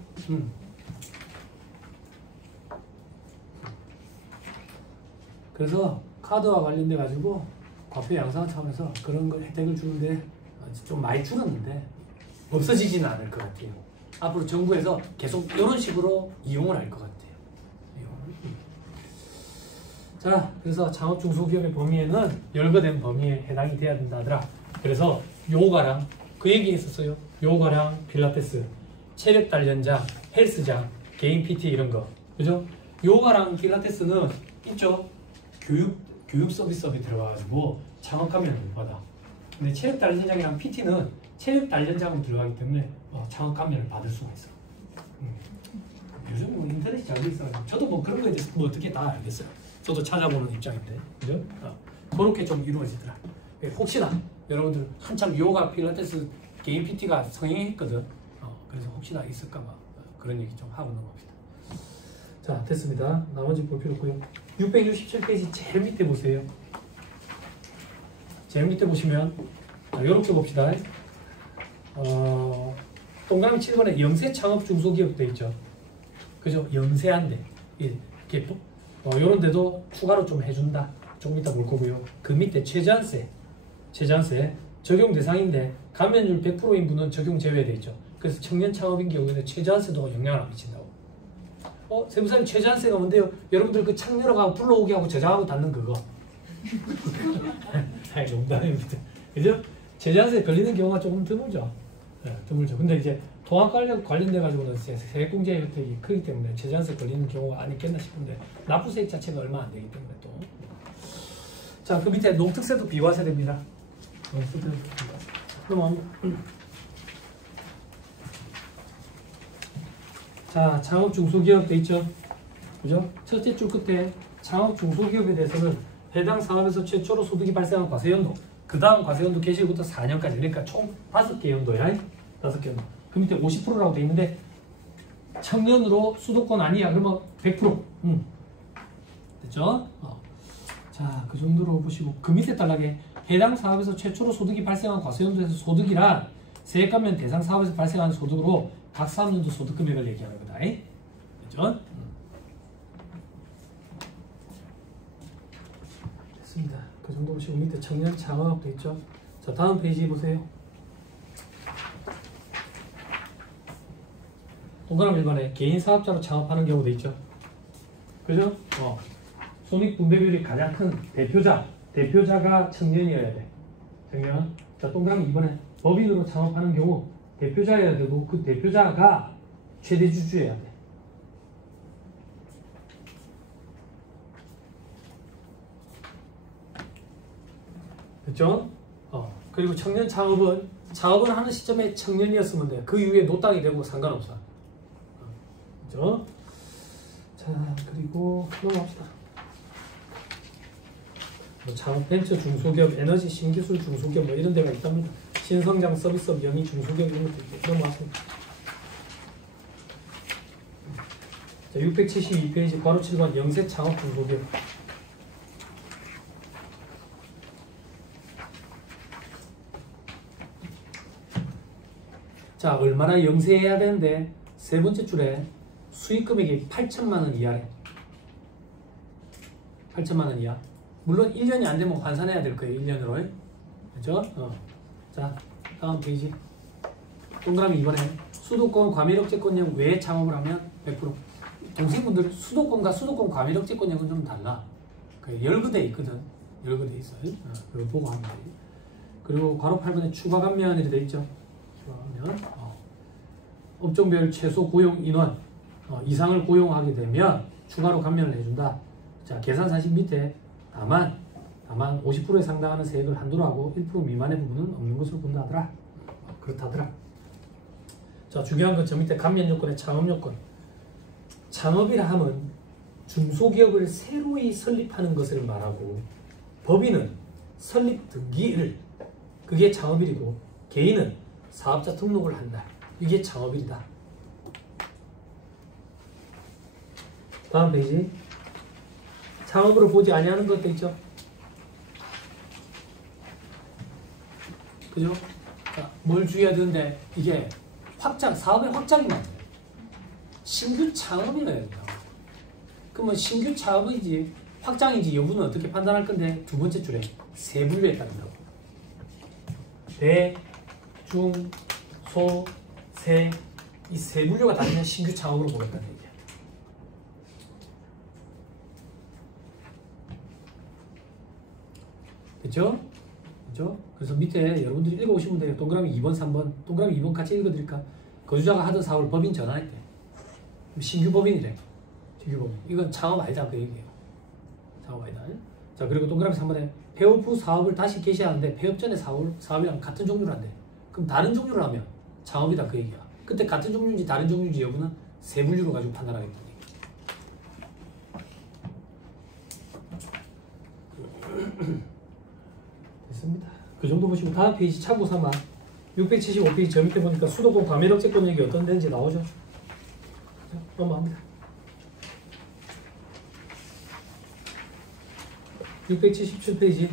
그래서 카드와 관련돼 가지고 과표 양상 차원에서 그런 걸 혜택을 주는데 좀 많이 줄었는데 없어지지는 않을 것 같아요. 앞으로 정부에서 계속 이런 식으로 이용을 할 것 같아요. 자, 그래서 창업 중소기업의 범위에는 열거된 범위에 해당이 돼야 된다 하더라. 그래서 요가랑 그 얘기 했었어요. 요가랑 필라테스, 체력 단련장, 헬스장, 개인 PT 이런 거. 그죠? 요가랑 필라테스는 있죠. 교육 서비스업이 들어가가지고 창업하면 못 받아. 근데 체력 단련장이랑 PT는 체력 단련장으로 들어가기 때문에 창업 감면을 받을 수가 있어. 요즘 뭐 인터넷이 잘 돼 있어. 저도 뭐 그런 거에 대해서 뭐 어떻게 다 알겠어요. 저도 찾아보는 입장인데, 그죠? 그렇게 좀 이루어지더라. 혹시나 여러분들 한참 요가, 필라테스, 개인 PT가 성행했거든. 그래서 혹시나 있을까봐 그런 얘기 좀 하고 넘어갑시다. 자, 됐습니다. 나머지 볼 필요 없고요. 667페이지 제일 밑에 보세요. 제일 밑에 보시면 요렇게 봅시다. 동그라미 7번에 영세 창업 중소기업 돼 있죠. 그죠? 영세한데 이렇게 요런 데도 추가로 좀 해준다. 조금 이따 볼 거고요. 그 밑에 최저한세 적용 대상인데 감면율 100%인 분은 적용 제외돼 있죠. 그래서 청년 창업인 경우에는 최저한세도 영향을 안 미친다고. 세무사님 최저한세가 뭔데요? 여러분들 그 창렬어가고 불러오게 하고 저장하고 닫는 그거. 아니 농담입니다. 그죠? 최저한세 걸리는 경우가 조금 드물죠. 네, 드물죠. 근데 이제 통합 관련돼 가지고는 세액공제 혜택이 크기 때문에 최저한세 걸리는 경우가 아니겠나 싶은데 납부세액 자체가 얼마 안 되기 때문에 또. 자, 그 밑에 농특세도 비과세됩니다. 농특세도 비과세. 넘어갑니다. 자, 창업 중소기업 돼 있죠. 그죠? 첫째 줄 끝에 창업 중소기업에 대해서는 해당 사업에서 최초로 소득이 발생한 과세연도, 그 다음 과세연도 개시부터 4년까지, 그러니까 총 5개 연도야. 5개 연도. 그 밑에 50%라고 돼 있는데 청년으로 수도권 아니야. 그러면 100%. 됐죠? 자, 그 정도로 보시고 그 밑에 딸락에 해당 사업에서 최초로 소득이 발생한 과세연도에서 소득이란 세액감면 대상 사업에서 발생하는 소득으로 각 사업연도 소득 금액을 얘기하는 거다. 됐죠? 됐습니다. 그 정도 보시고 밑에 청년 창업 됐죠? 자, 다음 페이지 보세요. 동그라미 1번에 개인 사업자로 창업하는 경우 돼 있죠? 그죠? 손익 분배율이 가장 큰 대표자가 청년이어야 돼. 청년. 자, 동그라미 2번에 법인으로 창업하는 경우 대표자여야 되고 그 대표자가 최대 주주여야 돼. 됐죠? 그리고 청년 창업을 하는 시점에 청년이었으면 돼. 그 이후에 노땅이 되고 상관없어. 그죠? 자, 그리고 넘어갑시다. 창업 벤처 중소기업, 에너지 신기술 중소기업 뭐 이런 데가 있답니다. 신성장 서비스업, 영희 중소기업 이런 것도 있고 넘어갔습니다. 자, 672페이지 괄호 7번 영세 창업 중소기업. 자, 얼마나 영세해야 되는데 세 번째 줄에 수익 금액이 8천만 원 이하래. 8천만 원 이하. 물론 1년이 안 되면 환산해야 될 거예요. 1년으로. 그죠? 자, 다음 페이지. 동그라미 2번에 수도권 과밀억제권형 외에 창업을 하면 100%. 동생분들 수도권과 수도권 과밀억제권형은 좀 달라. 열거돼 있거든. 열거돼 있어요. 그거 보고 하면 돼요. 그리고 괄호 8번에 추가 감면이 돼 있죠. 추가 감면. 업종별 최소 고용 인원 이상을 고용하게 되면 추가로 감면을 해준다. 자, 계산사실 밑에 다만 50%에 상당하는 세액을 한도로 하고 1% 미만의 부분은 없는 것으로 본다 하더라. 그렇다더라. 자, 중요한 건 저 밑에 감면 요건의 창업 요건. 창업이라 하면 중소기업을 새로이 설립하는 것을 말하고 법인은 설립 등기일, 그게 창업일이고 개인은 사업자 등록을 한다. 이게 창업일이다. 다음 페이지. 창업으로 보지 아니하는 것도 있죠. 그죠? 자, 뭘 주의해야 되는데 이게 사업의 확장이면 안 돼. 신규 창업이라 해야 된다. 그러면 신규 창업인지 확장인지 여부는 어떻게 판단할 건데 두 번째 줄에 세 분류에 따른다고. 대, 중, 소, 세, 이 세 분류가 다르면 신규 창업으로 보겠다는 얘기야. 됐죠? 그죠? 그래서 밑에 여러분들이 읽어보시면 돼요. 동그라미 2번, 3번. 동그라미 2번 같이 읽어드릴까? 거주자가 하던 사업을 법인 전환했대. 신규 법인이래. 신규 법인. 이건 창업 아니다. 그 얘기예요. 창업 아니다. 자, 그리고 동그라미 3번에 폐업 후 사업을 다시 개시하는데 폐업 전에 사업이랑 같은 종류를 한대. 그럼 다른 종류를 하면 창업이다. 그 얘기야. 그때 같은 종류인지 다른 종류인지 여부는 세 분류로 가지고 판단하겠다. 됐습니다. 그 정도 보시고 다음 페이지 참고 삼아 675페이지 저 밑에 보니까 수도권 과밀억제권 얘기 어떤 데인지 나오죠? 넘어갑니다. 677페이지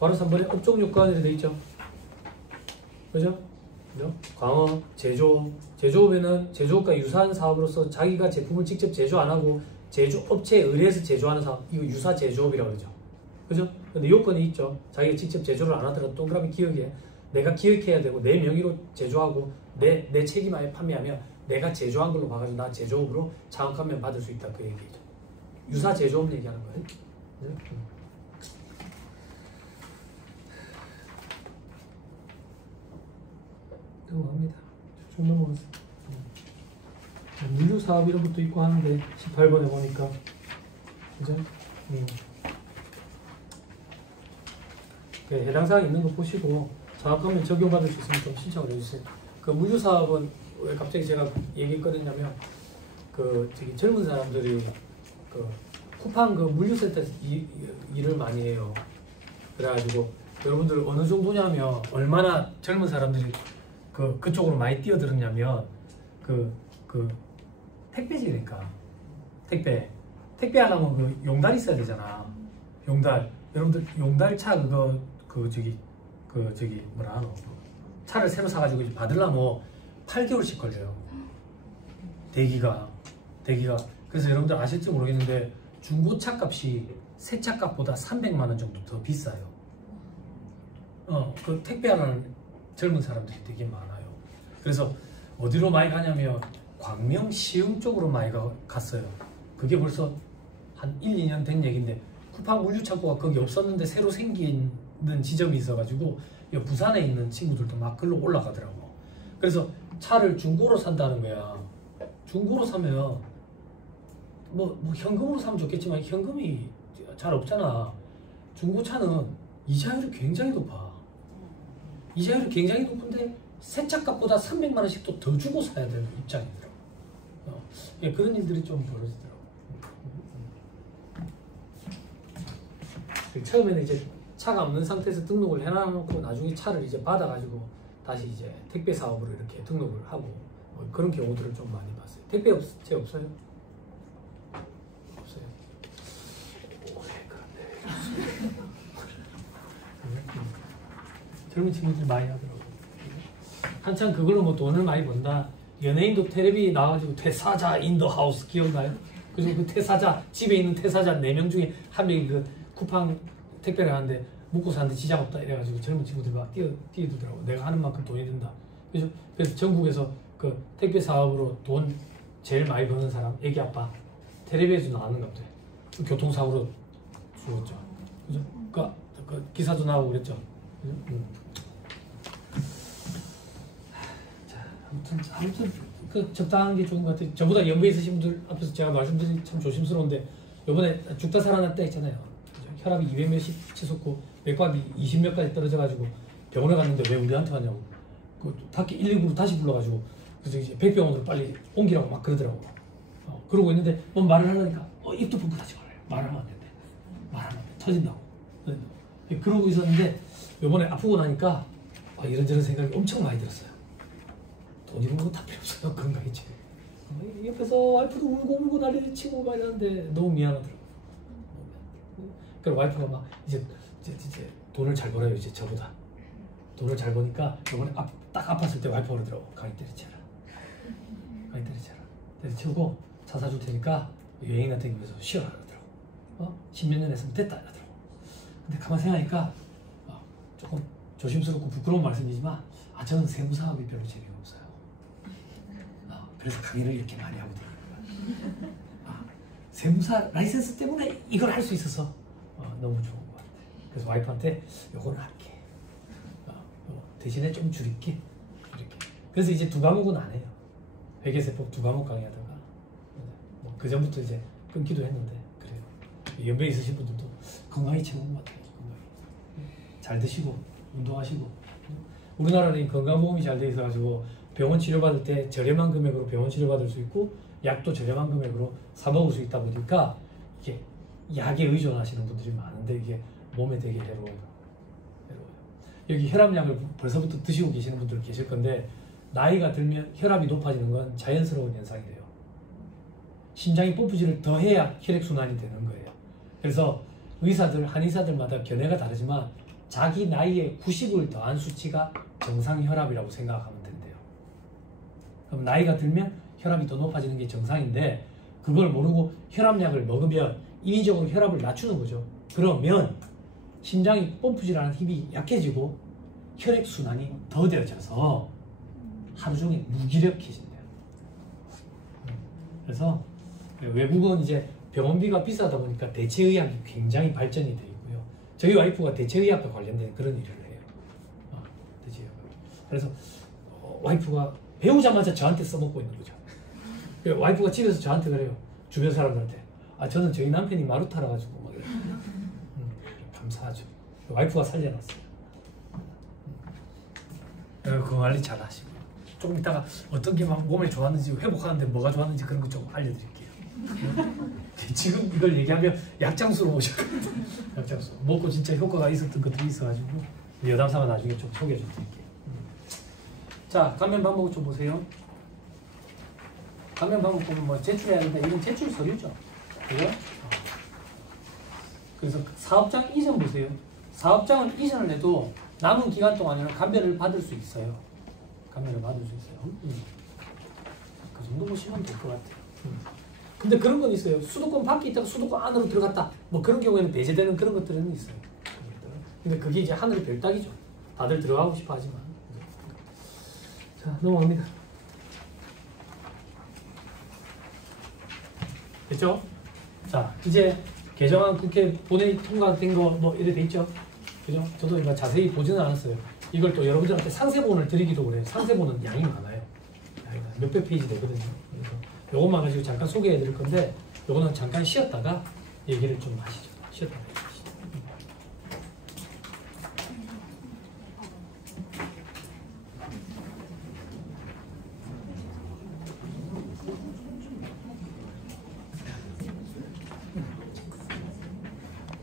괄호 3번에 업종 요건 이렇게 돼 있죠. 그죠? 광업, 제조업. 제조업에는 제조업과 유사한 사업으로서 자기가 제품을 직접 제조 안 하고 제조업체에 의뢰해서 제조하는 사업, 이거 유사 제조업이라고 그러죠. 그죠? 근데 요건이 있죠. 자기가 직접 제조를 안 하더라도 동그라미 기억에 내가 기억해야 되고 내 명의로 제조하고 내 책임하에 판매하면 내가 제조한 걸로 봐가지고 나 제조업으로 장학하면 받을 수 있다 그 얘기죠. 유사 제조업 얘기하는 거예요. 넘어갑니다. 쭉 넘어갔어요. 물류사업 이런 것도 있고 하는데 18번에 보니까 그죠? 해당 사항 있는 거 보시고 장학금을 적용받을 수 있으면 좀 신청을 해주세요. 그 물류사업은 왜 갑자기 제가 얘기 꺼냈냐면 그 저기 젊은 사람들이 그 쿠팡 그 물류센터에서 일을 많이 해요. 그래가지고 여러분들 어느 정도냐면 얼마나 젊은 사람들이 그쪽으로 많이 뛰어들었냐면 그 택배지니까 택배 하려면 그 용달 있어야 되잖아. 용달 여러분들 용달차 저기 뭐라 하노 차를 새로 사가지고 받으려면 8개월씩 걸려요. 대기가 그래서 여러분들 아실지 모르겠는데 중고차 값이 새 차 값보다 300만 원 정도 더 비싸요. 그 택배하는 젊은 사람들이 되게 많아요. 그래서 어디로 많이 가냐면 광명, 시흥 쪽으로 많이 갔어요. 그게 벌써 한 1, 2년 된 얘기인데 쿠팡 물류창고가 거기 없었는데 새로 생기는 지점이 있어가지고 부산에 있는 친구들도 막 글로 올라가더라고. 그래서 차를 중고로 산다는 거야. 중고로 사면 뭐 현금으로 사면 좋겠지만 현금이 잘 없잖아. 중고차는 이자율이 굉장히 높아. 이자율이 굉장히 높은데 새 차 값보다 300만 원씩 또 더 주고 사야 되는 입장이더라고. 그런 일들이 좀 벌어지더라고. 처음에는 이제 차가 없는 상태에서 등록을 해놔놓고 나중에 차를 이제 받아가지고 다시 이제 택배 사업으로 이렇게 등록을 하고 그런 경우들을 좀 많이 봤어요. 택배 업체 없어요? 없어요. 그런데 젊은 친구들이 많이 하더라고요. 한참 그걸로 뭐 돈을 많이 번다. 연예인도 텔레비 나와가지고 퇴사자 인더 하우스 기억나요? 그래서 그 퇴사자 집에 있는 퇴사자 4명 중에 한 명이 그 쿠팡 택배를 하는데 먹고 사는데 지장 없다 이래가지고 젊은 친구들이 막 뛰어들더라고. 내가 하는 만큼 돈이 든다. 그래서 전국에서 그 택배 사업으로 돈 제일 많이 버는 사람 애기 아빠 텔레비에서 나왔는가 보다. 교통사고로 죽었죠. 그죠? 그 기사도 나오고 그랬죠. 아무튼 그 적당한 게 좋은 것 같아요. 저보다 연배 있으신 분들 앞에서 제가 말씀드리기 참 조심스러운데 요번에 죽다 살아났다 했잖아요. 혈압이 200몇씩 치솟고 맥박이 20몇까지 떨어져가지고 병원에 갔는데 왜 우리한테 왔냐고 그 밖에 119로 다시 불러가지고 그래서 이제 백병원으로 빨리 옮기라고 막 그러더라고. 그러고 있는데 뭐 말을 하려니까 입도 뻥끗하지 말아요. 말하면 안 된대. 말하면 안 돼. 터진다고. 그러고 있었는데 요번에 아프고 나니까 이런저런 생각이 엄청 많이 들었어요. 돈 이런 거 다 필요 없어요. 건강이지. 옆에서 와이프도 울고 난리를 치고 막 이러는데 너무 미안하더라고요. 그래서 와이프가 막 이제 돈을 잘 벌어요. 이제 저보다 돈을 잘 버니까 요번에 딱 아팠을 때 와이프가 그러더라고. 강의 때려치라. 강의 때려치라. 때려치우고 차 사줄 테니까 여행이나 다니면서 쉬어라 그러더라고. 10몇 년 했으면 됐다 이러더라고. 근데 가만 생각하니까 조금 조심스럽고 부끄러운 말씀이지만 저는 세무사업이 별로 재미가 없어요. 그래서 강의를 이렇게 많이 하고 다니는 거야. 세무사 라이센스 때문에 이걸 할 수 있어서 너무 좋은 것 같아. 그래서 와이프한테 요거는 할게. 대신에 좀 줄일게. 이렇게. 그래서 이제 2과목은 안 해요. 회계세법 2과목 강의하다가 그 전부터 이제 끊기도 했는데 그래요. 연배 있으신 분들도 건강이 최고인 것 같아요. 잘 드시고 운동하시고. 우리나라는 건강보험이 잘 돼 있어가지고 병원 치료받을 때 저렴한 금액으로 병원 치료받을 수 있고 약도 저렴한 금액으로 사 먹을 수 있다 보니까 이게 약에 의존하시는 분들이 많은데 이게 몸에 되게 해로워요. 여기 혈압약을 벌써부터 드시고 계시는 분들 계실 건데 나이가 들면 혈압이 높아지는 건 자연스러운 현상이래요. 심장이 펌프질을 더 해야 혈액순환이 되는 거예요. 그래서 의사들, 한의사들마다 견해가 다르지만 자기 나이에 90을 더한 수치가 정상혈압이라고 생각하면 된대요. 그럼 나이가 들면 혈압이 더 높아지는 게 정상인데 그걸 모르고 혈압약을 먹으면 인위적으로 혈압을 낮추는 거죠. 그러면 심장이 펌프질하는 힘이 약해지고 혈액순환이 더뎌져서 하루 종일 무기력해진대요. 그래서 외국은 이제 병원비가 비싸다 보니까 대체의학이 굉장히 발전이 돼 있고요. 저희 와이프가 대체의학과 관련된 그런 일을 해요. 대체의학. 그래서 와이프가 배우자마자 저한테 써먹고 있는 거죠. 와이프가 집에서 저한테 그래요. 주변 사람들한테. 저는 저희 남편이 마루타라 가지고 막 이래요. 감사하죠. 와이프가 살려놨어요. 그 관리 잘 하시고. 조금 이따가 어떤 게 막 몸에 좋았는지 회복하는데 뭐가 좋았는지 그런 거 좀 알려드릴게요. 지금 이걸 얘기하면 약장수로 오셨거든요. 약장수. 먹고 진짜 효과가 있었던 것들이 있어가지고 여담사가 나중에 좀 소개해 드릴게요. 자, 감면 방법 좀 보세요. 감면 방법 보면 뭐 제출해야 된다. 이건 제출 서류죠. 그죠? 그래서 사업장 이전 보세요. 사업장을 이전을 해도 남은 기간 동안에는 감면을 받을 수 있어요. 감면을 받을 수 있어요. 그 정도 보시면 될 것 같아요. 근데 그런 건 있어요. 수도권 밖에 있다가 수도권 안으로 들어갔다. 뭐 그런 경우에는 배제되는 그런 것들은 있어요. 근데 그게 이제 하늘의 별따기죠. 다들 들어가고 싶어 하지만. 자, 넘어갑니다. 됐죠? 자, 이제 개정안 국회 본회의 통과된 거 뭐 이래 돼 있죠? 그죠? 저도 이거 자세히 보지는 않았어요. 이걸 또 여러분들한테 상세본을 드리기도 그래요. 상세본은 양이 많아요. 몇백 페이지 되거든요. 그래서 요것만 가지고 잠깐 소개해 드릴 건데 요거는 잠깐 쉬었다가 얘기를 좀 하시죠. 쉬었다가.